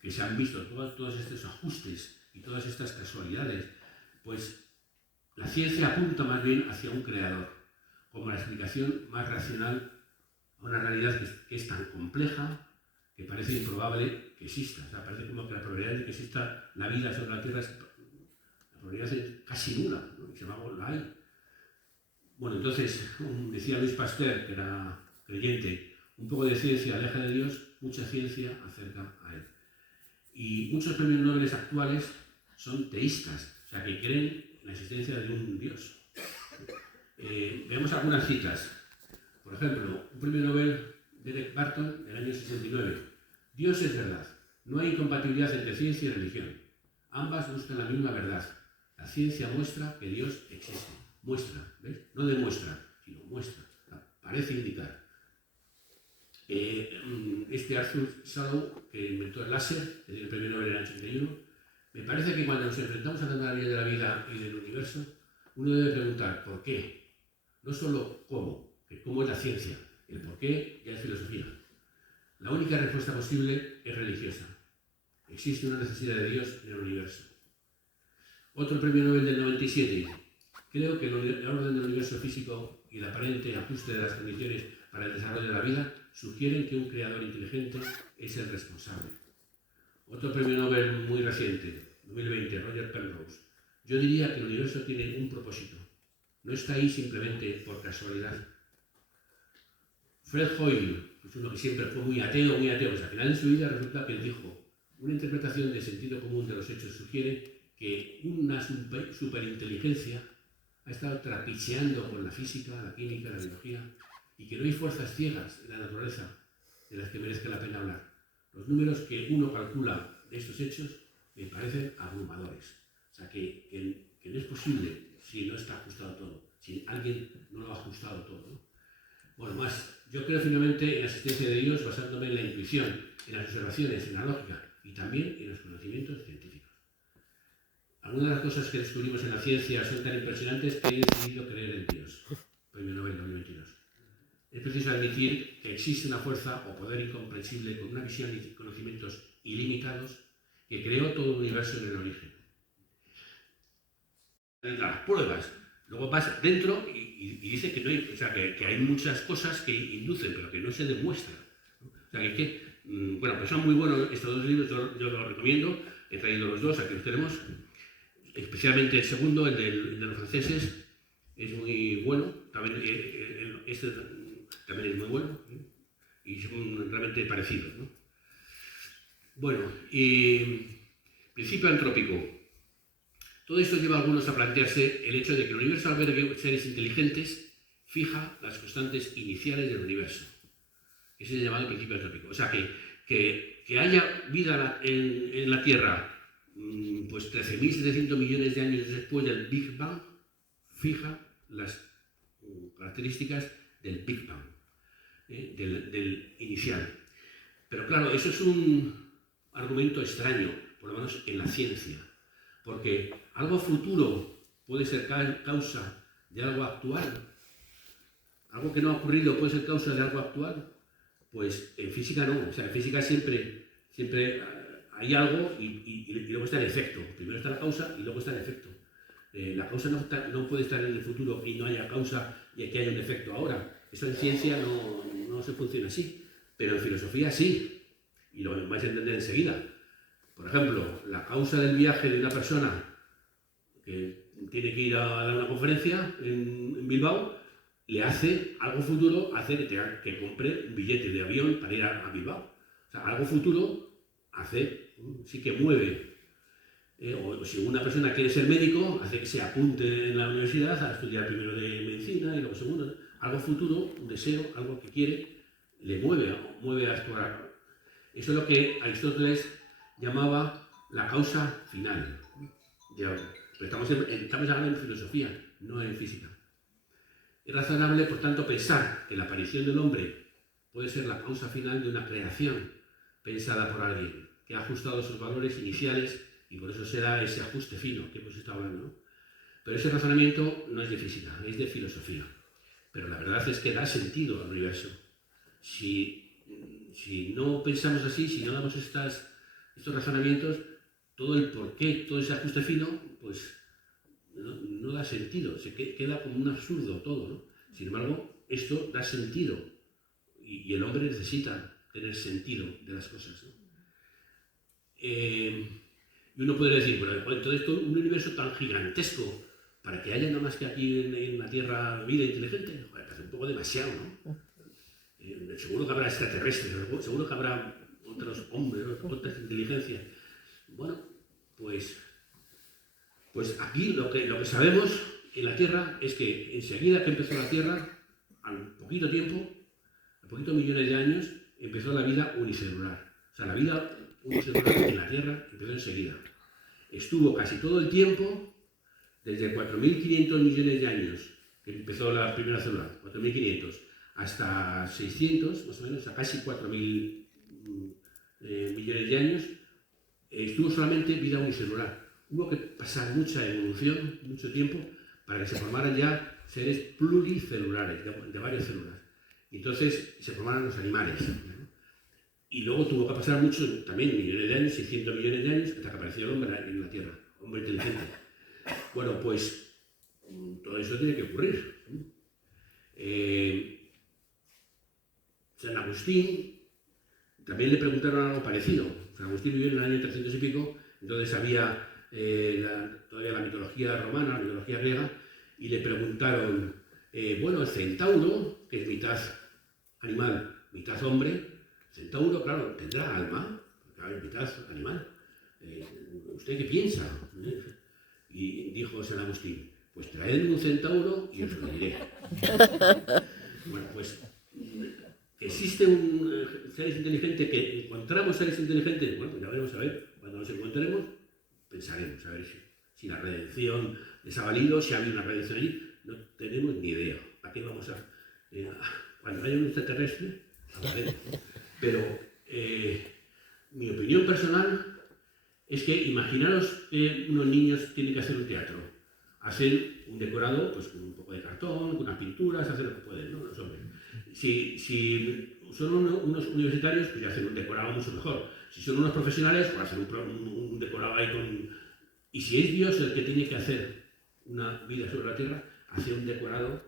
que se han visto todos estos ajustes y todas estas casualidades, pues la ciencia apunta más bien hacia un creador, como la explicación más racional a una realidad que es tan compleja que parece improbable que exista. O sea, parece como que la probabilidad de que exista la vida sobre la Tierra la probabilidad es casi nula, ¿no? Y sin embargo la hay. Bueno, entonces, decía Luis Pasteur, que era creyente, un poco de ciencia aleja de Dios, mucha ciencia acerca a él. Y muchos premios Nobel actuales son teístas, o sea, que creen en la existencia de un Dios. Veamos algunas citas. Por ejemplo, un premio Nobel de Derek Barton del año 69. Dios es verdad. No hay incompatibilidad entre ciencia y religión. Ambas buscan la misma verdad. La ciencia muestra que Dios existe. Muestra, ¿ves? No demuestra, sino muestra. Parece indicar. Este Arthur Salow, que inventó el láser, que tiene el premio Nobel en el 81, me parece que cuando nos enfrentamos a la maravilla de la vida y del universo, uno debe preguntar ¿por qué? No solo cómo, que cómo es la ciencia, el por qué ya es filosofía. La única respuesta posible es religiosa. Existe una necesidad de Dios en el universo. Otro premio Nobel del 97. Creo que el orden del universo físico y el aparente ajuste de las condiciones para el desarrollo de la vida sugieren que un creador inteligente es el responsable. Otro premio Nobel muy reciente, 2020, Roger Penrose. Yo diría que el universo tiene un propósito. No está ahí simplemente por casualidad. Fred Hoyle, pues uno que siempre fue muy ateo, pues al final de su vida resulta que él dijo: una interpretación de sentido común de los hechos sugiere que una superinteligencia ha estado trapicheando con la física, la química, la biología, y que no hay fuerzas ciegas en la naturaleza de las que merezca la pena hablar. Los números que uno calcula de estos hechos me parecen abrumadores. O sea, que no es posible si no está ajustado todo, si alguien no lo ha ajustado todo, ¿no? Bueno, más, yo creo finalmente en la existencia de Dios basándome en la intuición, en las observaciones, en la lógica y también en los conocimientos científicos. Algunas de las cosas que descubrimos en la ciencia son tan impresionantes que he decidido creer en Dios. Premio Nobel 2022. Es preciso admitir que existe una fuerza o poder incomprensible con una visión y conocimientos ilimitados que creó todo el universo en el origen. Las pruebas, luego vas dentro y dice que no hay, o sea, que hay muchas cosas que inducen, pero que no se demuestran. O sea, bueno, pues son muy buenos estos dos libros, yo los recomiendo, he traído los dos, aquí los tenemos, especialmente el segundo, el de los franceses, es muy bueno, también este también es muy bueno, y son realmente parecidos, ¿no? Bueno, principio antrópico. Todo esto lleva a algunos a plantearse el hecho de que el universo albergue seres inteligentes fija las constantes iniciales del universo. Ese es el llamado principio antrópico. O sea, que haya vida en la Tierra pues 13.700 millones de años después del Big Bang, fija las características del Big Bang, del inicial. Pero claro, eso es un argumento extraño, por lo menos en la ciencia, porque algo futuro puede ser causa de algo actual, algo que no ha ocurrido puede ser causa de algo actual. Pues en física no, o sea, en física siempre hay algo y luego está el efecto. Primero está la causa y luego está el efecto. La causa no puede estar en el futuro y no haya causa y que haya un efecto ahora. Eso en ciencia no se funciona así, pero en filosofía sí, y lo vais a entender enseguida. Por ejemplo, la causa del viaje de una persona que tiene que ir a dar una conferencia en Bilbao, le hace algo futuro, hace que compre un billete de avión para ir a Bilbao. O sea, algo futuro hace, sí que mueve. O si una persona quiere ser médico, hace que se apunte en la universidad a estudiar primero de medicina y luego segundo. Algo futuro, un deseo, algo que quiere, le mueve a explorar. Eso es lo que Aristóteles llamaba la causa final. Pero estamos hablando en filosofía, no en física. Es razonable, por tanto, pensar que la aparición del hombre puede ser la causa final de una creación pensada por alguien que ha ajustado sus valores iniciales y por eso se da ese ajuste fino que hemos estado hablando, ¿no? Pero ese razonamiento no es de física, es de filosofía. Pero la verdad es que da sentido al universo. Si no pensamos así, si no damos estos razonamientos, todo el porqué, todo ese ajuste fino, pues no da sentido, se queda como un absurdo todo, ¿no? Sin embargo, esto da sentido y el hombre necesita tener sentido de las cosas, ¿no? Y uno podría decir, bueno, entonces todo un universo tan gigantesco para que haya nada más que aquí en la Tierra vida inteligente, joder, parece un poco demasiado, ¿no? Seguro que habrá extraterrestres, seguro que habrá otros hombres, otras inteligencias. Bueno, pues aquí lo que sabemos en la Tierra es que enseguida que empezó la Tierra, al poquito tiempo, a poquitos millones de años, empezó la vida unicelular. O sea, la vida unicelular en la Tierra empezó enseguida. Estuvo casi todo el tiempo, desde 4.500 millones de años, que empezó la primera célula, 4.500, hasta 600, más o menos, a casi 4.000 millones de años, estuvo solamente vida unicelular. Hubo que pasar mucha evolución, mucho tiempo, para que se formaran ya seres pluricelulares, de varias células. Y entonces se formaron los animales, ¿no? Y luego tuvo que pasar mucho, también millones de años, 600 millones de años, hasta que apareció el hombre en la Tierra, hombre inteligente. Bueno, pues todo eso tiene que ocurrir. San Agustín también le preguntaron algo parecido. San Agustín vivió en el año 300 y pico, entonces había todavía la mitología romana, la mitología griega, y le preguntaron, bueno, el centauro, que es mitad animal, mitad hombre, centauro, claro, ¿tendrá alma? Claro, es mitad animal. ¿Usted qué piensa? Y dijo San Agustín, pues traedme un centauro y os lo diré. Bueno, pues existe un seres inteligentes que encontramos seres inteligentes. Bueno, pues ya veremos a ver, cuando nos encontremos, pensaremos a ver si la redención les ha valido, si ha habido una redención allí. No tenemos ni idea. ¿A qué vamos a...? Cuando haya un extraterrestre, hablaremos. Pero Mi opinión personal es que imaginaros que unos niños tienen que hacer un teatro. Hacen un decorado pues, con un poco de cartón, con unas pinturas, hacen lo que pueden, ¿no? Los hombres. Si son unos universitarios, pues ya hacen un decorado mucho mejor. Si son unos profesionales, pues hacen un decorado ahí con... Y si es Dios el que tiene que hacer una vida sobre la tierra, hace un decorado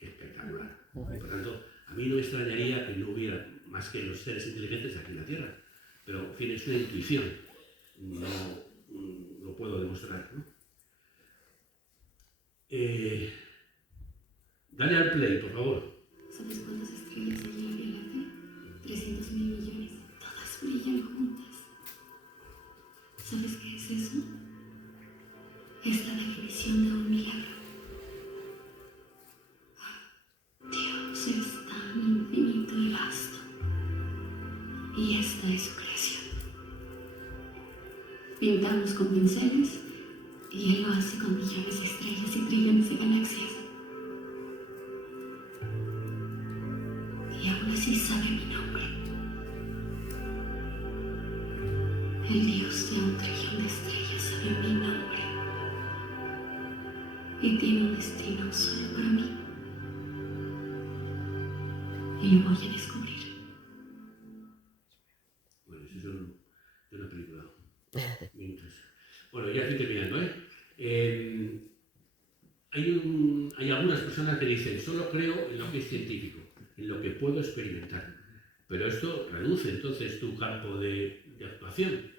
espectacular. Y por tanto, a mí no me extrañaría que no hubiera más que los seres inteligentes aquí en la tierra. Pero, en fin, es una intuición. No lo puedo demostrar, ¿no? Dale al play, por favor. ¿Sabes cuántas estrellas hay en la Vía Láctea? 300.000 millones. Todas brillan juntas. ¿Sabes qué es eso? Es la definición de un milagro. Dios es tan infinito y vasto. Y esta es su creación. Pintamos con pinceles y Él lo hace con millones de estrellas y trillones de galaxias. Y aún así sabe mi nombre. El Dios de 1 trillón de estrellas sabe mi nombre. Y tiene un destino solo para mí. Y lo voy a descubrir. Bueno, eso es de una película. Bueno, ya estoy terminando, hay algunas personas que dicen, solo creo en lo que es científico, en lo que puedo experimentar. Pero esto reduce entonces tu campo de actuación.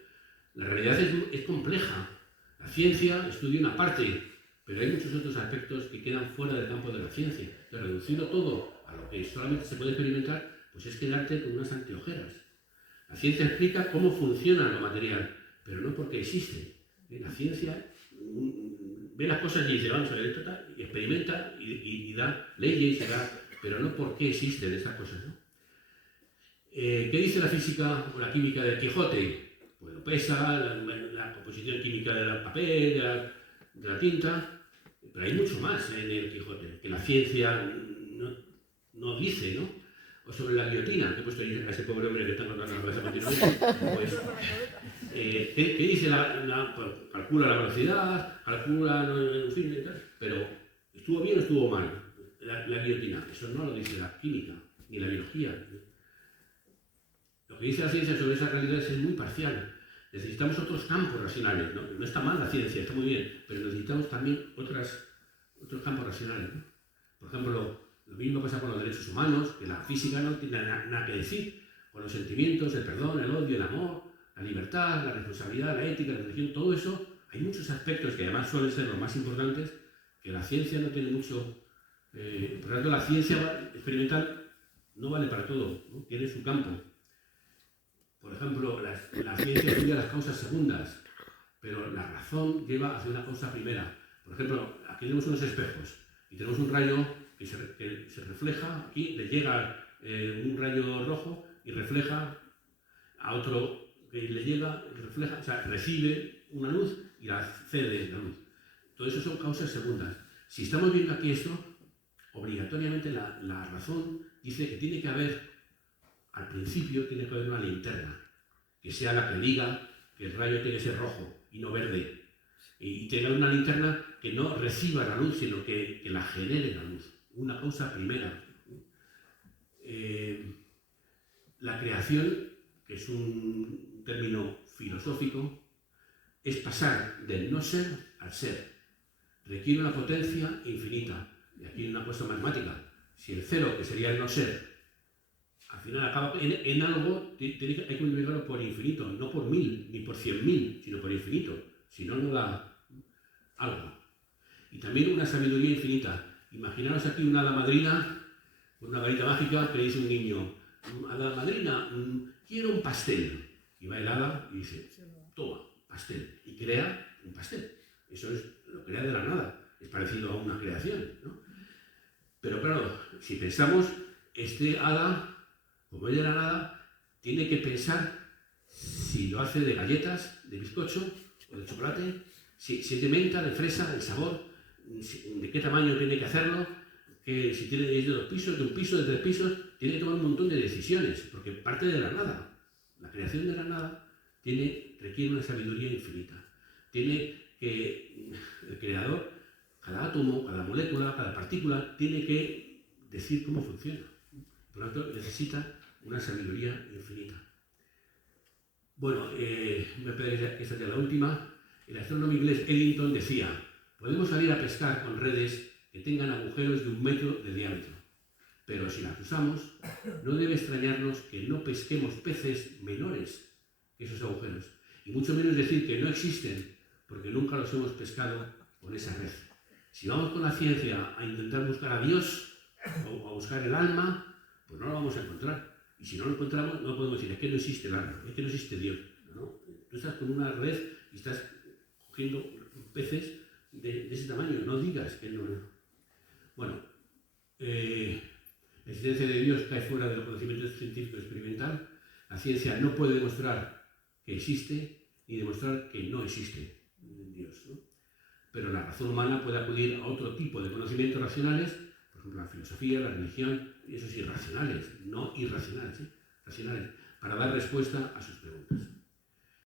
La realidad es compleja. La ciencia estudia una parte, pero hay muchos otros aspectos que quedan fuera del campo de la ciencia. De reducirlo todo a lo que solamente se puede experimentar, pues es quedarte con unas anteojeras. La ciencia explica cómo funciona lo material, pero no porque existe. La ciencia ve las cosas y dice, vamos a ver esto, y experimenta y da leyes, pero no por qué existen estas cosas, ¿no? ¿Qué dice la física o la química del Quijote? Pues lo pesa, la composición química del papel, de la tinta, pero hay mucho más en el Quijote, que la ciencia no dice, ¿no? O sobre la guillotina, que he puesto ahí a ese pobre hombre que está cortando la cabeza continuamente. Pues, ¿qué dice? Pues, calcula la velocidad, calcula, en fin, pero ¿estuvo bien o estuvo mal la guillotina? Eso no lo dice la química, ni la biología. Lo que dice la ciencia sobre esas realidades es muy parcial. Necesitamos otros campos racionales, ¿no? No está mal la ciencia, está muy bien, pero necesitamos también otros campos racionales, ¿no? Por ejemplo, lo mismo pasa con los derechos humanos, que la física no tiene nada que decir, con los sentimientos, el perdón, el odio, el amor, la libertad, la responsabilidad, la ética, la religión, todo eso, hay muchos aspectos que además suelen ser los más importantes, que la ciencia no tiene mucho... por lo tanto, la ciencia experimental no vale para todo, ¿no? Tiene su campo. Por ejemplo, la ciencia estudia las causas segundas, pero la razón lleva hacia una causa primera. Por ejemplo, aquí tenemos unos espejos y tenemos un rayo que se refleja, aquí le llega un rayo rojo y refleja a otro que le llega, refleja, o sea, recibe una luz y la cede la luz. Todo eso son causas segundas. Si estamos viendo aquí esto, obligatoriamente la razón dice que tiene que haber, al principio tiene que haber una linterna, que sea la que diga que el rayo tiene que ser rojo y no verde. Y tenga una linterna que no reciba la luz, sino que la genere la luz. Una causa primera. La creación, que es un término filosófico, es pasar del no ser al ser. Requiere una potencia infinita. Y aquí hay una cosa matemática. Si el cero, que sería el no ser, al final acaba en algo, hay que multiplicarlo por infinito, no por 1000, ni por 100.000, sino por infinito. Si no, no da algo. Y también una sabiduría infinita. Imaginaros aquí una hada madrina, con una varita mágica, que le dice un niño, hada madrina, quiero un pastel. Y va el hada y dice, toma, pastel. Y crea un pastel. Eso lo crea de la nada. Es parecido a una creación, ¿no? Pero claro, si pensamos, este hada, como es de la nada, tiene que pensar si lo hace de galletas, de bizcocho o de chocolate, si es de menta, de fresa, el sabor, de qué tamaño tiene que hacerlo, que si tiene de 2 pisos, de 1 piso, de 3 pisos, tiene que tomar un montón de decisiones, porque parte de la nada. La creación de la nada requiere una sabiduría infinita. El creador, cada átomo, cada molécula, cada partícula, tiene que decir cómo funciona. Por lo tanto, necesita una sabiduría infinita. Bueno, me parece que esta es la última. El astrónomo inglés Eddington decía: podemos salir a pescar con redes que tengan agujeros de 1 metro de diámetro, pero si las usamos, no debe extrañarnos que no pesquemos peces menores que esos agujeros, y mucho menos decir que no existen, porque nunca los hemos pescado con esa red. Si vamos con la ciencia a intentar buscar a Dios o a buscar el alma, pues no lo vamos a encontrar. Y si no lo encontramos, no podemos decir: es que no existe el alma, es que no existe Dios. ¿No? Tú estás con una red y estás cogiendo peces de ese tamaño. No digas que no. Bueno, la existencia de Dios cae fuera del conocimiento científico experimental. La ciencia no puede demostrar que existe ni demostrar que no existe Dios, ¿no? Pero la razón humana puede acudir a otro tipo de conocimientos racionales, por ejemplo la filosofía, la religión, y eso sí, racionales, no irracionales, ¿sí? Racionales, para dar respuesta a sus preguntas.